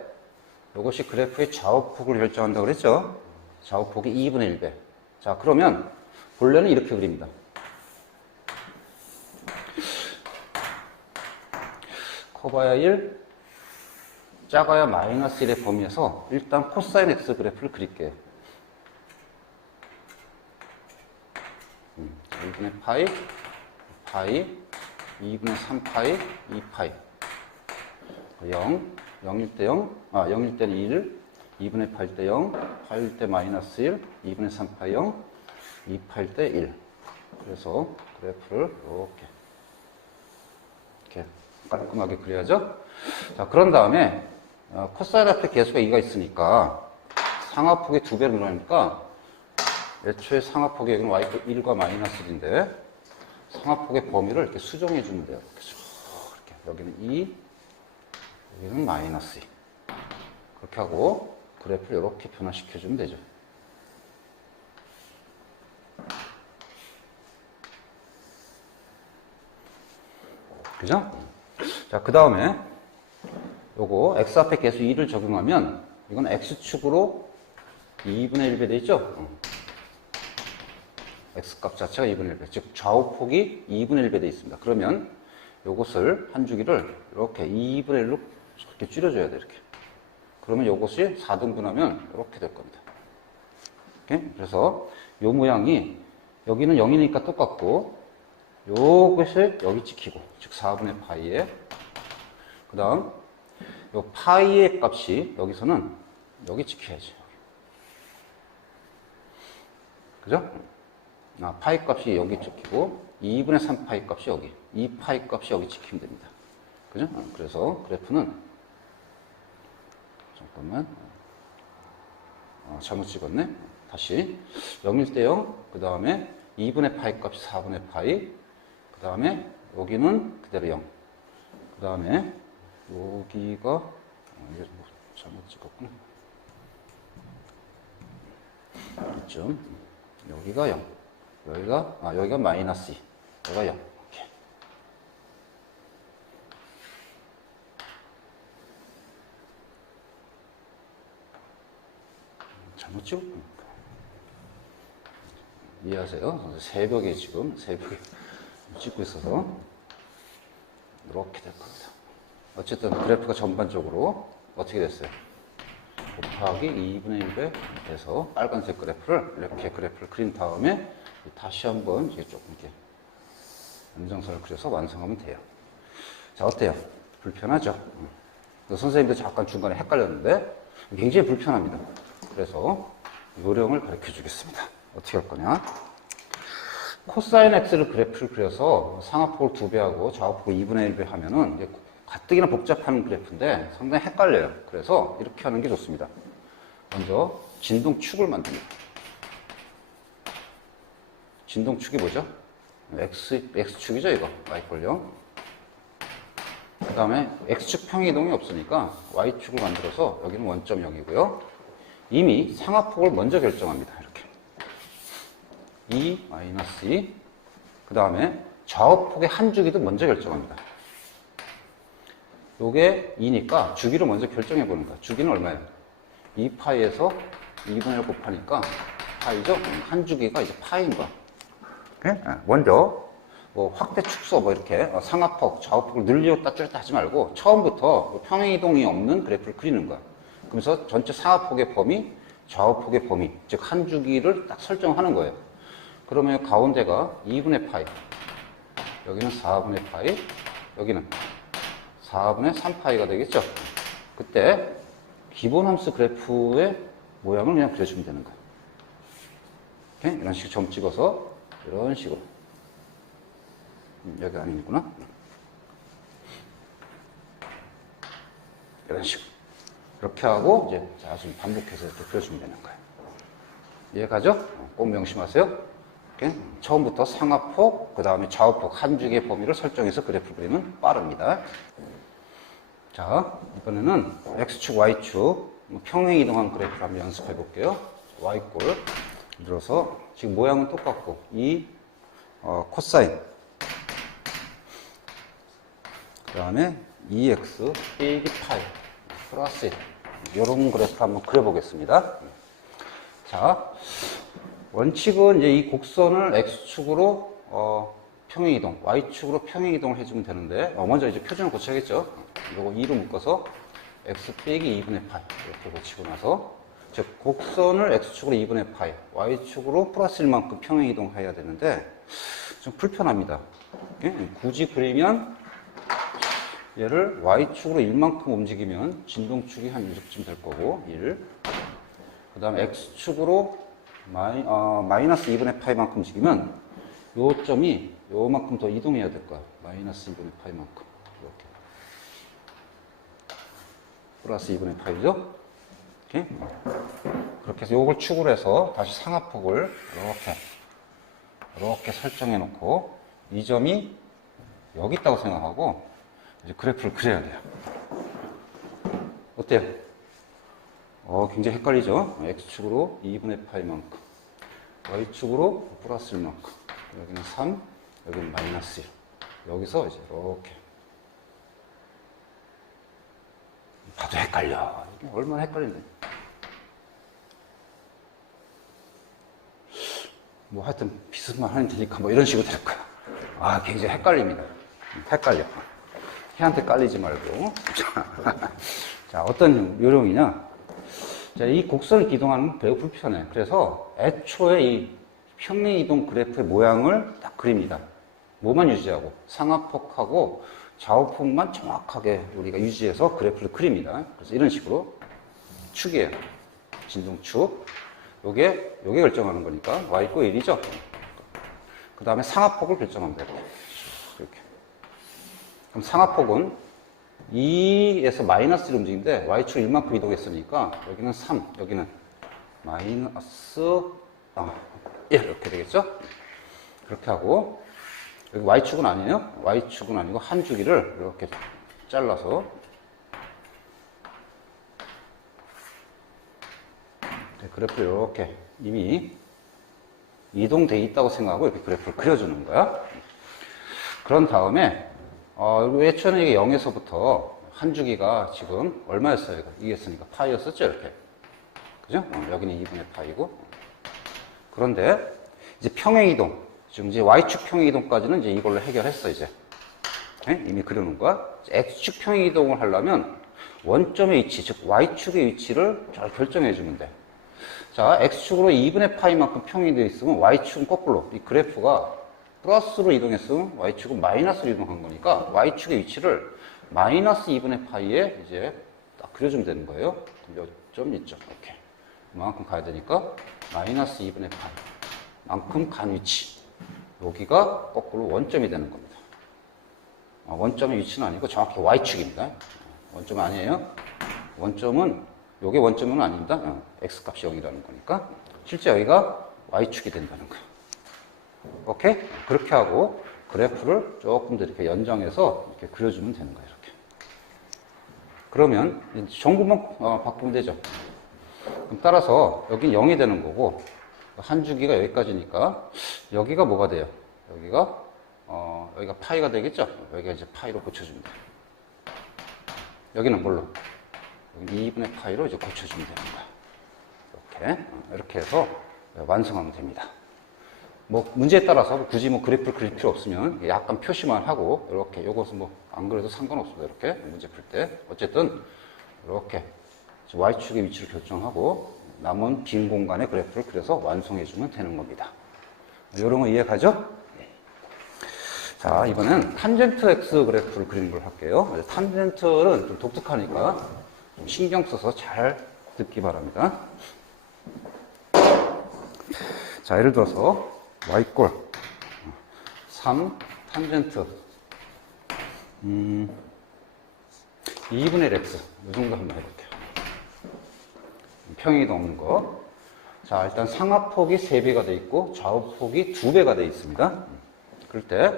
이것이 그래프의 좌우폭을 결정한다고 그랬죠? 좌우폭이 2분의 1배. 자, 그러면 본래는 이렇게 그립니다. 커봐야 1, 작아야 마이너스 1의 범위에서 일단 코사인 x 그래프를 그릴게요. 1분의 파이, 2분의 3파이, 2파이. 0, 0일 때 0, 0일 때는 1, 2분의 8일 때 0, 8일 때 마이너스 1, 2분의 3파이 0, 2파일 때 1. 그래서 그래프를 이렇게 깔끔하게 그려야죠. 자, 그런 다음에 코사인 앞에 계수가 2가 있으니까 상하폭이 2배로 늘어나니까 애초에 상하폭의 여기는 y 1과 마이너스 1인데 상하폭의 범위를 이렇게 수정해 주면 돼요. 이렇게 여기는 2, 여기는 마이너스 2. 그렇게 하고 그래프를 이렇게 변화시켜 주면 되죠. 그죠? 자, 그 다음에 요거 x 앞에 계수 2를 적용하면 이건 x축으로 2분의 1배 돼 있죠? x값 자체가 2분의 1배, 즉 좌우폭이 2분의 1배 돼 있습니다. 그러면 요것을 한 주기를 이렇게 2분의 1로 이렇게 줄여줘야 돼. 이렇게. 그러면 요것이 4등분하면 이렇게 될 겁니다. 이렇게? 그래서 요 모양이 여기는 0이니까 똑같고 요것이 여기 찍히고, 즉 4분의 파이에, 그 다음 요 파이의 값이 여기서는 여기 찍혀야지. 그죠? 파이 값이 여기 찍히고 2분의 3 파이 값이 여기, 2 파이 값이 여기 찍히면 됩니다. 그죠? 그래서 그래프는 잠깐만 잘못 찍었네. 다시 0일 때 0, 그 다음에 2분의 파이 값이 4분의 파이, 그 다음에 여기는 그대로 0, 그 다음에 여기가 이게 잘못 찍었구나. 이쯤 여기가 0, 여기가 마이너스 2, 여기가 0. 이렇게. 잘못 찍었구나. 이해하세요? 새벽에 찍고 있어서 이렇게 될 겁니다. 어쨌든 그래프가 전반적으로 어떻게 됐어요? 곱하기 2분의 1배 해서 빨간색 그래프를 이렇게 그래프를 그린 다음에 다시 한번 이게 조금 이렇게 연장선을 그려서 완성하면 돼요. 자, 어때요? 불편하죠? 선생님도 잠깐 중간에 헷갈렸는데 굉장히 불편합니다. 그래서 요령을 가르쳐 주겠습니다. 어떻게 할 거냐? 코사인 x를 그래프를 그려서 상하폭을 2배하고 좌우폭을 2분의 1배 하면은 이제 가뜩이나 복잡한 그래프인데 상당히 헷갈려요. 그래서 이렇게 하는 게 좋습니다. 먼저 진동축을 만듭니다. 진동축이 뭐죠? x축이죠, 이거. y꼴 0. 그 다음에 x축 평이동이 없으니까 y축을 만들어서 여기는 원점 0이고요. 이미 상하폭을 먼저 결정합니다. 이렇게 2, 마이너스 2. 그 다음에 좌우폭의 한 주기도 먼저 결정합니다. 요게 2니까 주기를 먼저 결정해 보는 거야. 주기는 얼마예요? 2파이에서 2분의 1 곱하니까 파이죠? 한 주기가 이제 파이인 거야. 오케이? 먼저 뭐 확대 축소 뭐 이렇게 상하폭, 좌우폭을 늘리었다 줄였다 하지 말고 처음부터 평행이동이 없는 그래프를 그리는 거야. 그러면서 전체 상하폭의 범위, 좌우폭의 범위, 즉 한 주기를 딱 설정하는 거예요. 그러면 가운데가 2분의 파이, 여기는 4분의 파이, 여기는 4분의 3파이가 되겠죠? 그때 기본 함수 그래프의 모양을 그냥 그려주면 되는 거예요. 오케이? 이런 식으로 점 찍어서 이런 식으로. 여기 아니구나. 이런 식으로. 이렇게 하고 이제 자주 반복해서 이렇게 그려주면 되는 거예요. 이해가죠? 꼭 명심하세요. 이렇게 처음부터 상하폭, 그 다음에 좌우폭 한 주기의 범위를 설정해서 그래프를 그리면 빠릅니다. 자, 이번에는 X축, Y축 평행 이동한 그래프를 한번 연습해 볼게요. Y꼴 들어서 지금 모양은 똑같고 이 코사인, 그 다음에 2x 빼기 파이 플러스 1, 이런 그래프 한번 그려보겠습니다. 자, 원칙은 이제 이 곡선을 X축으로 평행이동, Y축으로 평행이동을 해주면 되는데, 먼저 이제 표준을 고쳐야겠죠. 이거 2로 묶어서 X 빼기 2분의 파이 이렇게 고치고 나서, 즉 곡선을 X축으로 2분의 파이, Y축으로 플러스 1만큼 평행이동해야 되는데 좀 불편합니다. 굳이 그리면 얘를 Y축으로 1만큼 움직이면 진동축이 한 이쯤 될 거고 1, 그 다음에 X축으로 마이너스 2분의 파이만큼 움직이면 요 점이 요만큼 더 이동해야 될 거야. 마이너스 2분의 파이만큼 이렇게 플러스 2분의 파이죠. 이렇게 그렇게 해서 요걸 축으로 해서 다시 상하폭을 이렇게 설정해 놓고 이 점이 여기 있다고 생각하고 이제 그래프를 그려야 돼요. 어때요? 굉장히 헷갈리죠? X축으로 2분의 파이만큼, Y축으로 플러스 1만큼, 여기는 3, 여기는 마이너스 1. 여기서 이제 이렇게. 봐도 헷갈려. 이게 얼마나 헷갈리네. 뭐 하여튼 비슷만 하면 되니까 뭐 이런 식으로 될 거야. 굉장히 헷갈립니다. 헷갈려. 걔한테 깔리지 말고. 자, 어떤 요령이냐. 자, 이 곡선을 기동하는 건 매우 불편해. 그래서 애초에 이 평행이동 그래프의 모양을 딱 그립니다. 뭐만 유지하고 상하폭하고 좌우폭만 정확하게 우리가 유지해서 그래프를 그립니다. 그래서 이런 식으로 축이에요. 진동축. 요게 결정하는 거니까 Y고 1이죠. 그 다음에 상하폭을 결정하면 되고 이렇게. 그럼 상하폭은 2에서 마이너스 1 움직이는데 Y축 1만큼 이동했으니까 여기는 3, 여기는 마이너스 1 이렇게 되겠죠? 그렇게 하고 여기 Y축은 아니에요. Y축은 아니고 한 주기를 이렇게 잘라서 그래프를 이렇게 이미 이동돼 있다고 생각하고 이렇게 그래프를 그려주는 거야. 그런 다음에 애초에는 이게 0에서부터 한 주기가 지금 얼마였어요? 이겼으니까 파이였었죠, 이렇게. 그죠? 여기는 2분의 파이고. 그런데 이제 평행이동, 지금 이제 Y축 평행이동까지는 이제 이걸로 해결했어, 이제. 이미 그려놓은 거야. X축 평행이동을 하려면 원점의 위치, 즉 Y축의 위치를 잘 결정해주면 돼. 자, X축으로 2분의 파이만큼 평행이 있으면 Y축은 거꾸로, 이 그래프가 플러스로 이동했으면 Y축은 마이너스로 이동한 거니까 Y축의 위치를 마이너스 2분의 파이에 이제 딱 그려주면 되는 거예요. 몇 점, 이점, 이렇게. 이만큼 가야 되니까 마이너스 2분의 파이 만큼 간 위치. 여기가 거꾸로 원점이 되는 겁니다. 원점의 위치는 아니고 정확히 Y축입니다. 원점 아니에요. 원점은, 요게 원점은 아닙니다. X값이 0이라는 거니까. 실제 여기가 Y축이 된다는 거예요. 오케이? 그렇게 하고 그래프를 조금 더 이렇게 연장해서 이렇게 그려주면 되는 거예요. 이렇게. 그러면 정보만 바꾸면 되죠. 그럼 따라서 여긴 0이 되는 거고 한 주기가 여기까지니까 여기가 뭐가 돼요? 여기가 파이가 되겠죠? 여기가 이제 파이로 고쳐주면 돼요. 여기는 뭘로? 여기 2분의 파이로 이제 고쳐주면 되는 거야. 이렇게 해서 완성하면 됩니다. 뭐 문제에 따라서 굳이 뭐 그래프를 그릴 필요 없으면 약간 표시만 하고 이렇게 요것은 뭐 안 그래도 상관없습니다. 이렇게 문제 풀 때 어쨌든 이렇게 y축의 위치를 결정하고 남은 빈 공간의 그래프를 그려서 완성해 주면 되는 겁니다. 이런 거 이해가죠? 자, 이번엔 탄젠트 x 그래프를 그리는 걸 할게요. 탄젠트는 좀 독특하니까 좀 신경 써서 잘 듣기 바랍니다. 자, 예를 들어서 y꼴 3 탄젠트 2분의 x 이 정도 한번 해볼게요. 평행이동 없는 거. 자, 일단 상하폭이 3배가 돼 있고 좌우폭이 2배가 돼 있습니다. 그럴 때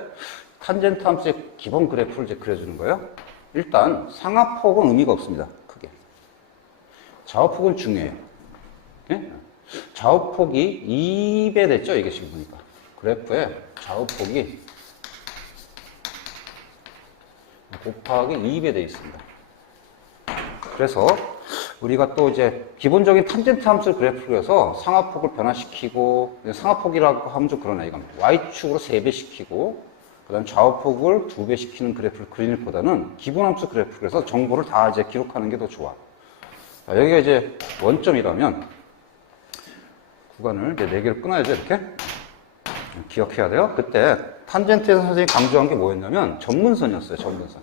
탄젠트 함수의 기본 그래프를 이제 그려주는 거예요. 일단 상하폭은 의미가 없습니다. 크게. 좌우폭은 중요해요. 네? 좌우폭이 2배 됐죠? 이게 지금 보니까. 그래프에 좌우폭이 곱하기 2배 돼 있습니다. 그래서 우리가 또 이제 기본적인 탄젠트 함수를 그래프를 그려서 상하폭을 변화시키고, 상하폭이라고 하면 좀 그러네. 이건 y축으로 3배 시키고, 그 다음 좌우폭을 2배 시키는 그래프를 그리는 것보다는 기본 함수 그래프를 그려서 정보를 다 이제 기록하는 게 더 좋아. 자, 여기가 이제 원점이라면 구간을 이제 4개로 끊어야죠. 이렇게. 기억해야 돼요. 그때 탄젠트에서 선생님이 강조한 게 뭐였냐면 점근선이었어요. 점근선.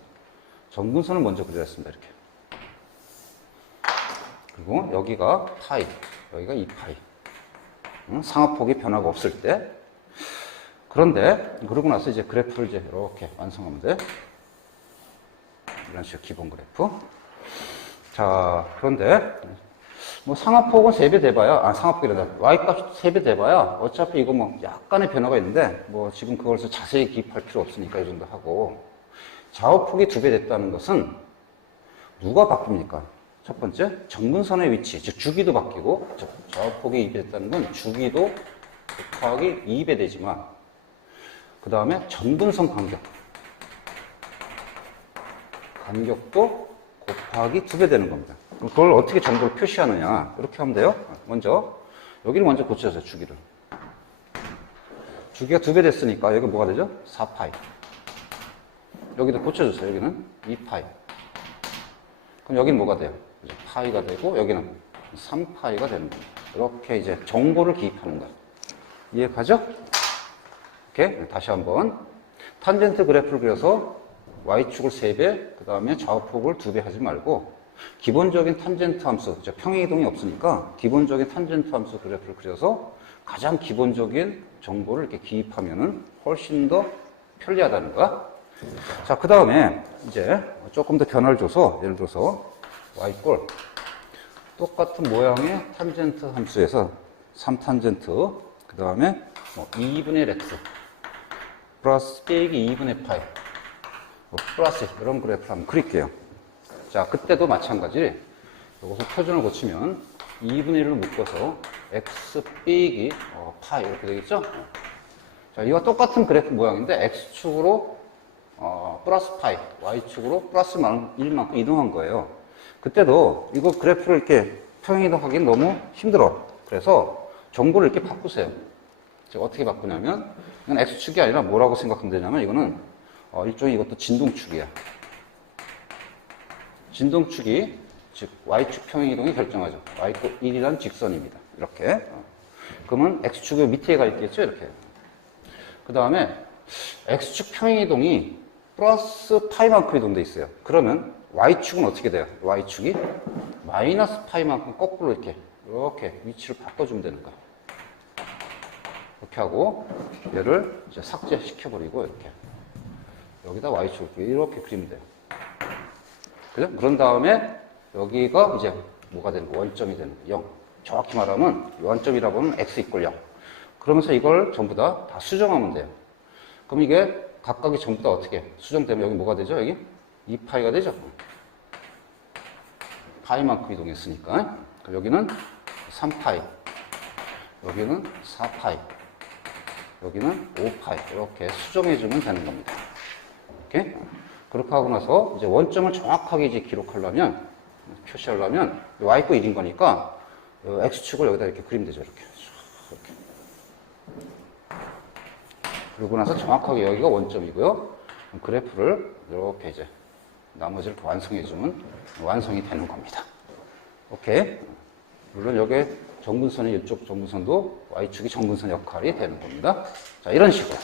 점근선을 먼저 그려야 했습니다. 이렇게. 그리고 여기가 파이, 여기가 2파이. 상하폭이 변화가 없을 때. 그런데 그러고 나서 이제 그래프를 이제 이렇게 완성하면 돼. 이런 식으로 기본 그래프. 자, 그런데 뭐 상하폭은 3배 돼봐야, 상하폭이란다. y값 3배 돼봐야 어차피 이거 뭐 약간의 변화가 있는데 뭐 지금 그걸 자세히 기입할 필요 없으니까 이 정도 하고. 좌우폭이 2배 됐다는 것은 누가 바뀝니까? 첫 번째, 점근선의 위치, 즉 주기도 바뀌고, 좌우폭이 2배 됐다는 건 주기도 곱하기 2배 되지만, 그 다음에 점근선 간격도 곱하기 2배 되는 겁니다. 그걸 어떻게 정보를 표시하느냐, 이렇게 하면 돼요. 먼저 여기를 먼저 고쳐주세요. 주기를. 주기가 2배 됐으니까 여기 뭐가 되죠? 4파이. 여기도 고쳐주세요. 여기는 2파이. 그럼 여기는 뭐가 돼요? 파이가 되고 여기는 3파이가 되는 겁니다. 이렇게 이제 정보를 기입하는 거예요. 이해가죠? 이렇게 다시 한번 탄젠트 그래프를 그려서 y축을 3배, 그 다음에 좌우폭을 2배 하지 말고 기본적인 탄젠트 함수, 평행이동이 없으니까 기본적인 탄젠트 함수 그래프를 그려서 가장 기본적인 정보를 이렇게 기입하면은 훨씬 더 편리하다는 거야. 자, 그 다음에 이제 조금 더 변화를 줘서 예를 들어서 y꼴 똑같은 모양의 탄젠트 함수에서 3탄젠트 그 다음에 뭐 2분의 x 플러스 빼기 2분의 파이 플러스 이런 그래프를 한번 그릴게요. 자, 그때도 마찬가지 여기서 표준을 고치면 2분의 1로 묶어서 x 빼기 파이 이렇게 되겠죠? 자, 이와 똑같은 그래프 모양인데 x축으로 플러스 파이, y축으로 플러스 1만큼 이동한 거예요. 그때도 이거 그래프를 이렇게 평행이동하기는 너무 힘들어. 그래서 정보를 이렇게 바꾸세요. 제가 어떻게 바꾸냐면 이건 x축이 아니라 뭐라고 생각하면 되냐면 이거는 일종의 이것도 진동축이야. 진동축이 즉 y축 평행이동이 결정하죠. y축 1이란 직선입니다. 이렇게. 그러면 x축의 밑에 가 있겠죠. 이렇게. 그 다음에 x축 평행이동이 플러스 파이만큼 이동돼 있어요. 그러면 y축은 어떻게 돼요? y축이 마이너스 파이만큼 거꾸로 이렇게 위치를 바꿔주면 되는 거야. 이렇게 하고 얘를 이제 삭제시켜버리고 이렇게 여기다 y축을 이렇게 그리면 돼요. 그죠? 그런 다음에 여기가 이제 뭐가 되는 거? 원점이 되는 거. 0. 정확히 말하면 원점이라고 하면 x = 0. 그러면서 이걸 전부 다 수정하면 돼요. 그럼 이게 각각이 전부 다 어떻게 수정되면 여기 뭐가 되죠? 여기 2파이가 되죠? 파이만큼 이동했으니까. 여기는 3파이, 여기는 4파이, 여기는 5파이 이렇게 수정해주면 되는 겁니다. 이렇게 그렇게 하고 나서 이제 원점을 정확하게 이제 기록하려면 표시하려면 y가 1인 거니까 X축을 여기다 이렇게 그리면 되죠. 이렇게. 그러고 나서 정확하게 여기가 원점이고요. 그래프를 이렇게 이제 나머지를 완성해주면 완성이 되는 겁니다. 오케이. 물론 여기에 정분선이 이쪽 정분선도 Y축이 정분선 역할이 되는 겁니다. 자, 이런 식으로.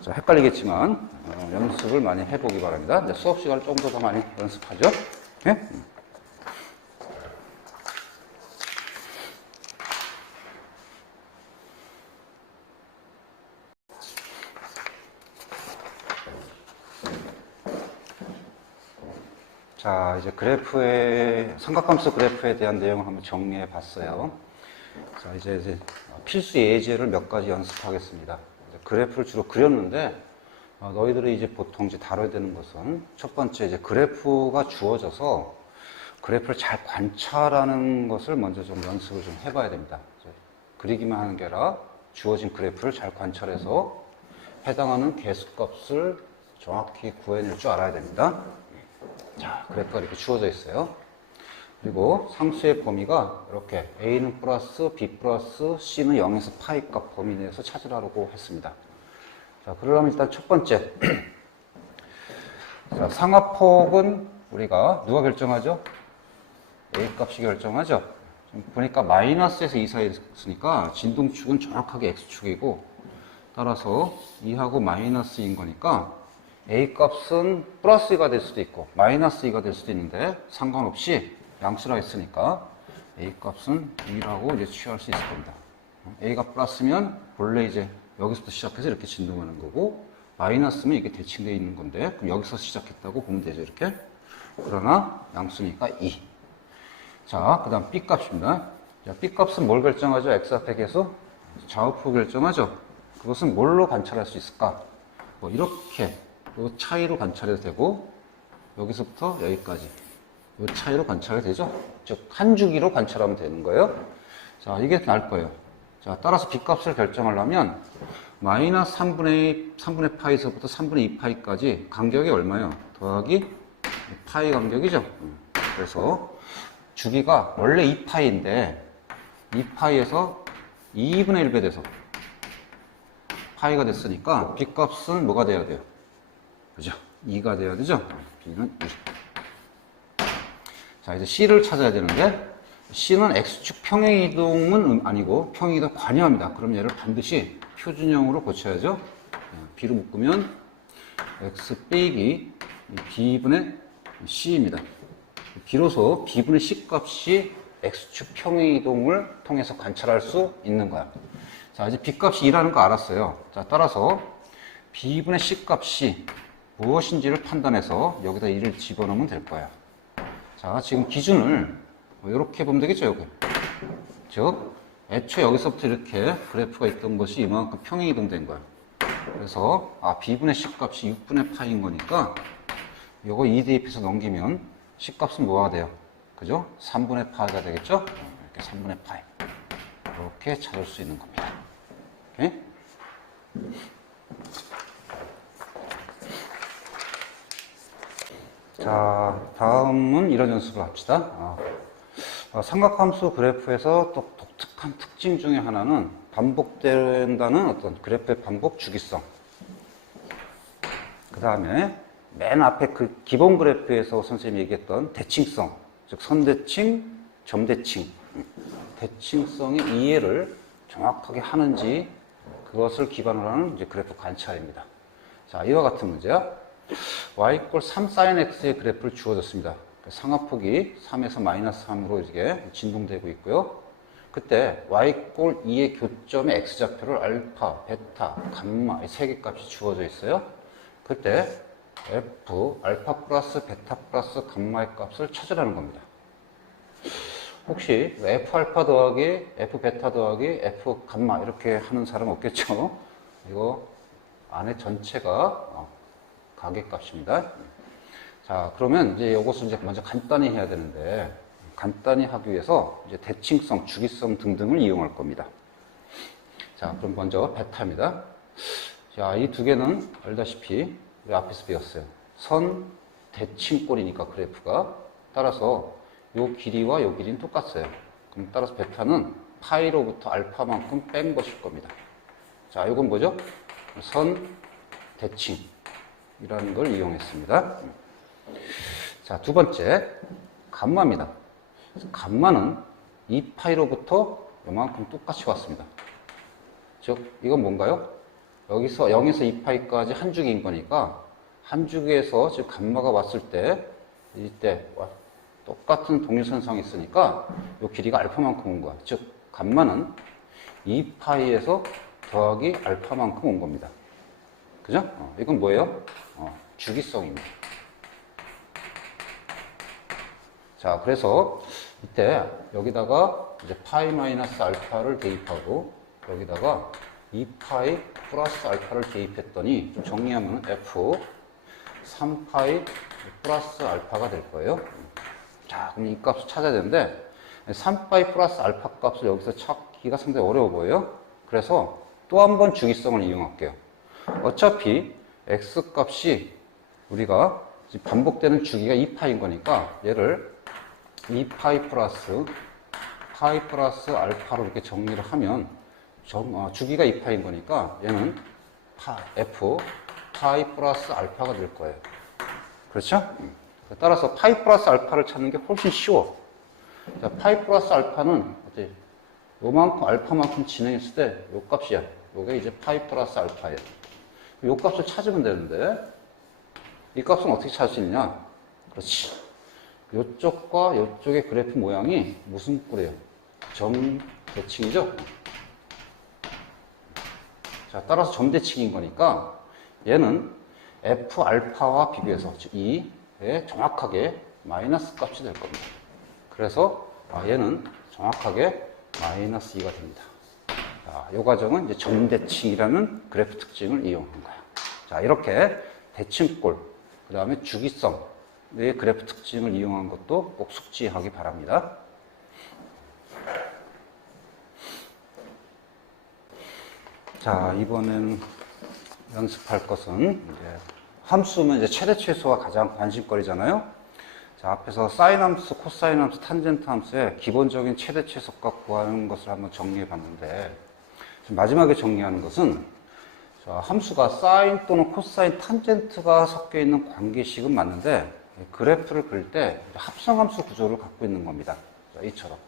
자, 헷갈리겠지만 연습을 많이 해보기 바랍니다. 이제 수업 시간을 좀 더 많이 연습하죠. 오케이? 자, 이제 삼각함수 그래프에 대한 내용을 한번 정리해 봤어요. 자, 이제 필수 예제를 몇 가지 연습하겠습니다. 그래프를 주로 그렸는데, 너희들이 이제 보통 이제 다뤄야 되는 것은 첫 번째 이제 그래프가 주어져서 그래프를 잘 관찰하는 것을 먼저 좀 연습을 좀 해봐야 됩니다. 그리기만 하는 게 아니라 주어진 그래프를 잘 관찰해서 해당하는 개수값을 정확히 구해낼 줄 알아야 됩니다. 자, 그래프가 이렇게 주어져 있어요. 그리고 상수의 범위가 이렇게 A는 플러스 B 플러스 C는 0에서 파이 값 범위 내에서 찾으라고 했습니다. 자, 그러려면 일단 첫 번째. 자, 상하폭은 우리가 누가 결정하죠? A 값이 결정하죠? 지금 보니까 마이너스에서 2 사이에 있으니까 진동축은 정확하게 X축이고 따라서 2하고 마이너스 2인 거니까 A 값은 플러스 2가 될 수도 있고 마이너스 2가 될 수도 있는데 상관없이 양수라 했으니까 A 값은 2라고 이제 취할 수 있을 겁니다. A가 플러스면 본래 이제 여기서부터 시작해서 이렇게 진동하는 거고 마이너스면 이게 대칭되어 있는 건데 그럼 여기서 시작했다고 보면 되죠. 이렇게. 그러나 양수니까 2. 자, 그 다음 B 값입니다. 자, B 값은 뭘 결정하죠? X 앞에 계수? 좌우폭 결정하죠? 그것은 뭘로 관찰할 수 있을까? 뭐 이렇게 요 차이로 관찰해도 되고 여기서부터 여기까지 요 차이로 관찰이 되죠. 즉 한 주기로 관찰하면 되는 거예요. 자, 이게 나을 거예요. 자, 따라서 B값을 결정하려면 마이너스 3분의 파이에서부터 3분의 2 파이까지 간격이 얼마예요? 더하기 파이 간격이죠. 그래서 주기가 원래 2 파이인데 2 파이에서 2분의 1배 돼서 파이가 됐으니까 B값은 뭐가 돼야 돼요? 그죠? 2가 돼야 되죠? B는 2. 자, 이제 C를 찾아야 되는데, C는 X축 평행이동은 아니고, 평행이동 관여합니다. 그럼 얘를 반드시 표준형으로 고쳐야죠. B로 묶으면, X 빼기 B분의 C입니다. 비로소 B분의 C 값이 X축 평행이동을 통해서 관찰할 수 있는 거야. 자, 이제 B 값이 2라는 거 알았어요. 자, 따라서 B분의 C 값이 무엇인지를 판단해서 여기다 2를 집어넣으면 될 거야. 자, 지금 기준을 이렇게 보면 되겠죠, 여기. 즉, 애초에 여기서부터 이렇게 그래프가 있던 것이 이만큼 평행이동된 거야. 그래서, B분의 C값이 6분의 파이인 거니까, 요거 2 대입해서 넘기면 C값은 뭐가 돼요? 그죠? 3분의 파이가 되겠죠? 이렇게 3분의 파이. 이렇게 찾을 수 있는 겁니다. 오케이? 자, 다음은 이런 연습을 합시다. 삼각함수 그래프에서 또 독특한 특징 중에 하나는 반복된다는 어떤 그래프의 반복 주기성. 그 다음에 맨 앞에 그 기본 그래프에서 선생님이 얘기했던 대칭성, 즉 선대칭, 점대칭. 대칭성의 이해를 정확하게 하는지 그것을 기반으로 하는 이제 그래프 관찰입니다. 자, 이와 같은 문제야. y = 3 sin x의 그래프를 주어졌습니다. 상하폭이 3에서 마이너스 3으로 이게 진동되고 있고요. 그때 y = 2의 교점의 x좌표를 알파, 베타, 감마 이 세 개 값이 주어져 있어요. 그때 f, 알파 플러스 베타 플러스 감마의 값을 찾으라는 겁니다. 혹시 f 알파 더하기 f 베타 더하기 f 감마 이렇게 하는 사람 없겠죠? 이거 안에 전체가 가계값입니다. 자, 그러면 이제 이것을 이제 먼저 간단히 해야 되는데, 간단히 하기 위해서 이제 대칭성, 주기성 등등을 이용할 겁니다. 자, 그럼 먼저 베타입니다. 자, 이 두 개는 알다시피 우리 앞에서 배웠어요. 선 대칭꼴이니까 그래프가. 따라서 요 길이와 요 길이는 똑같아요. 그럼 따라서 베타는 파이로부터 알파만큼 뺀 것일 겁니다. 자, 이건 뭐죠? 선 대칭이라는 걸 이용했습니다. 자, 두 번째, 감마입니다. 감마는 2파이로부터 요만큼 똑같이 왔습니다. 즉, 이건 뭔가요? 여기서 0에서 2파이까지 한 주기인 거니까 한 주기에서 지금 감마가 왔을 때 이때 똑같은 동일선상이 있으니까 이 길이가 알파만큼 온 거야. 즉, 감마는 2파이에서 더하기 알파만큼 온 겁니다. 그죠? 이건 뭐예요? 주기성입니다. 자, 그래서 이때 여기다가 이제 파이 마이너스 알파를 대입하고 여기다가 2파이 플러스 알파를 대입했더니 좀 정리하면 F 3파이 플러스 알파가 될 거예요. 자, 그럼 이 값을 찾아야 되는데 3파이 플러스 알파 값을 여기서 찾기가 상당히 어려워 보여요. 그래서 또 한 번 주기성을 이용할게요. 어차피 x 값이 우리가 반복되는 주기가 2파인 거니까 얘를 2파이 플러스 파이 플러스 알파로 이렇게 정리를 하면 주기가 2파인 거니까 얘는 f 파이 플러스 알파가 될 거예요. 그렇죠? 따라서 파이 플러스 알파를 찾는 게 훨씬 쉬워. 자, 파이 플러스 알파는 어때? 요만큼 알파만큼 진행했을 때 요 값이야. 요게 이제 파이 플러스 알파예요. 요 값을 찾으면 되는데 이 값은 어떻게 찾을 수 있냐? 그렇지. 요쪽과 요쪽의 그래프 모양이 무슨 꼴이에요? 점대칭이죠? 자, 따라서 점대칭인 거니까 얘는 f 알파와 비교해서 즉 2에 정확하게 마이너스 값이 될 겁니다. 그래서 얘는 정확하게 마이너스 2가 됩니다. 자, 이 과정은 이제 점대칭이라는 그래프 특징을 이용한 거예요. 자, 이렇게 대칭꼴, 그 다음에 주기성의 그래프 특징을 이용한 것도 꼭 숙지하기 바랍니다. 자, 이번엔 연습할 것은 이제 함수면 이제 최대 최소가 가장 관심거리잖아요. 자, 앞에서 사인 함수, 코사인 함수, 탄젠트 함수의 기본적인 최대 최소값 구하는 것을 한번 정리해 봤는데, 마지막에 정리하는 것은 함수가 사인 또는 코사인, 탄젠트가 섞여 있는 관계식은 맞는데 그래프를 그릴 때 합성함수 구조를 갖고 있는 겁니다. 자, 이처럼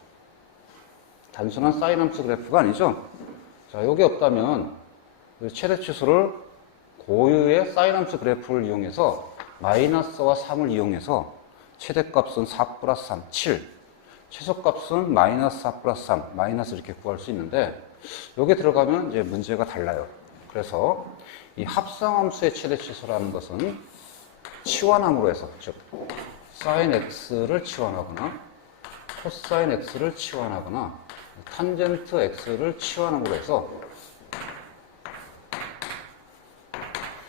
단순한 사인 함수 그래프가 아니죠. 자, 여기 없다면 최대 최소를 고유의 사인 함수 그래프를 이용해서 마이너스와 3을 이용해서 최대값은 4 플러스 3, 7. 최소값은 마이너스 4 플러스 3, 마이너스 이렇게 구할 수 있는데, 여기에 들어가면 이제 문제가 달라요. 그래서 이 합성함수의 최대 최소라는 것은 치환함으로 해서, 즉, 사인 x를 치환하거나, 코사인 x를 치환하거나, 탄젠트 x를 치환함으로 해서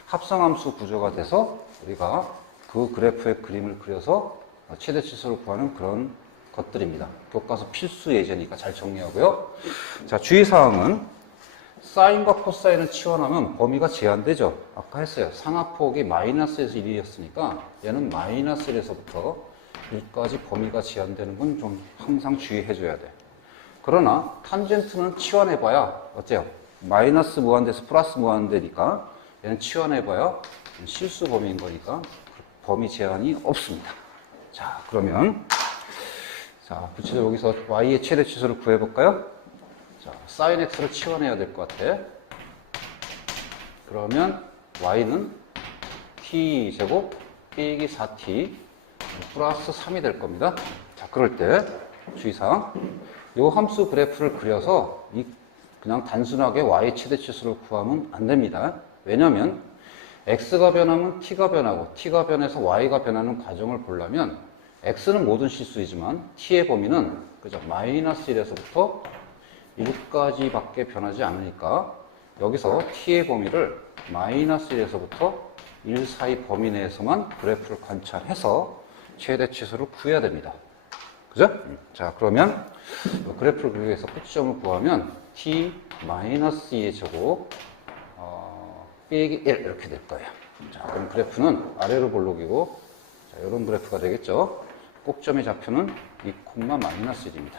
합성함수 구조가 돼서 우리가 그 그래프의 그림을 그려서 최대 최소를 구하는 그런 것들입니다. 교과서 필수 예제니까 잘 정리하고요. 자, 주의사항은 사인과 코사인을 치환하면 범위가 제한되죠. 아까 했어요. 상하폭이 마이너스에서 1이었으니까 얘는 마이너스 1에서부터 1까지 범위가 제한되는 건 좀 항상 주의해줘야 돼. 그러나 탄젠트는 치환해봐야 어때요? 마이너스 무한대에서 플러스 무한대니까 얘는 치환해봐야 실수 범위인 거니까 범위 제한이 없습니다. 자, 그러면 구체적으로 여기서 y의 최대 최소를 구해볼까요? 자, sin x를 치환해야 될 것 같아. 그러면 y는 t제곱 빼기 4t 플러스 3이 될 겁니다. 자, 그럴 때 주의사항, 이 함수 그래프를 그려서 그냥 단순하게 y의 최대 최소를 구하면 안 됩니다. 왜냐하면 x가 변하면 t가 변하고 t가 변해서 y가 변하는 과정을 보려면 x는 모든 실수이지만 t의 범위는 그죠? 마이너스 1에서부터 1까지 밖에 변하지 않으니까 여기서 t의 범위를 마이너스 1에서부터 1 사이 범위 내에서만 그래프를 관찰해서 최대 최소를 구해야 됩니다. 그죠? 자, 그러면 그래프를 그리기 위해서 끝점을 구하면 t 마이너스 2의 제곱 빼기 1 이렇게 될 거예요. 자, 그럼 그래프는 아래로 볼록이고 자, 이런 그래프가 되겠죠. 꼭점의 좌표는 2, 마이너스 1입니다.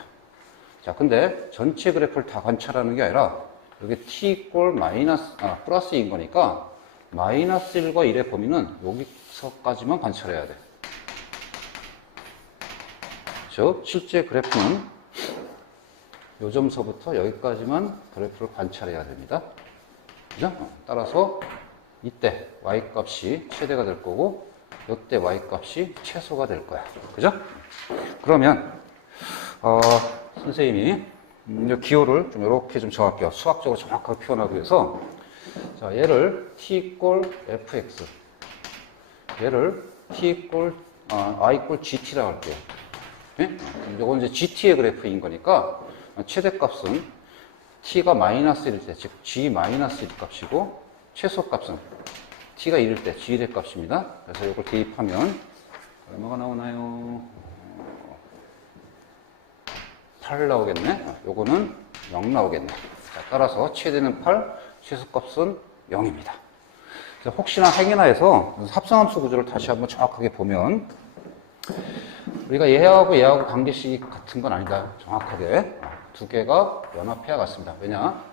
자, 근데 전체 그래프를 다 관찰하는 게 아니라 여기 t 플러스 2인 거니까 마이너스 1과 1의 범위는 여기서까지만 관찰해야 돼. 즉, 실제 그래프는 요 점서부터 여기까지만 그래프를 관찰해야 됩니다. 그죠? 따라서 이때 y값이 최대가 될 거고 이때 y값이 최소가 될 거야. 그죠? 그러면 선생님이 기호를 좀 이렇게 좀 정할게요. 수학적으로 정확하게 표현하기 위해서 자, 얘를 t 이꼴 fx 얘를 t 이꼴 i 이꼴 gt라고 할게요. 네? 이건 이제 gt의 그래프인 거니까 최대값은 t가 마이너스 1일 때, 즉 g 마이너스 1 값이고 최소값은 t가 1일 때 g의 값입니다. 그래서 이걸 대입하면 얼마가 나오나요? 8 나오겠네. 요거는 0 나오겠네. 자, 따라서 최대는 8, 최소값은 0입니다. 그래서 혹시나 행위나 해서 합성함수 구조를 다시 한번 정확하게 보면 우리가 얘하고 관계식이 같은 건 아니다. 정확하게 두 개가 연합해야 같습니다. 왜냐?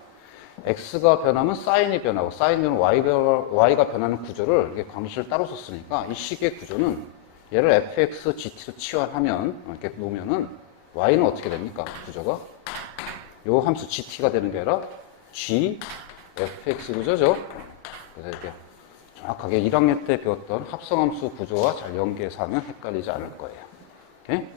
x가 변하면 사인이 변하고 사인은 y가 변하는 구조를 이렇게 관계식을 따로 썼으니까 이 식의 구조는 얘를 fx, gt로 치환하면 이렇게 놓으면은 y는 어떻게 됩니까? 구조가 요 함수 gt가 되는 게 아니라 g fx 구조죠. 그래서 이렇게 정확하게 1학년 때 배웠던 합성함수 구조와 잘 연계해서 하면 헷갈리지 않을 거예요. 오케이?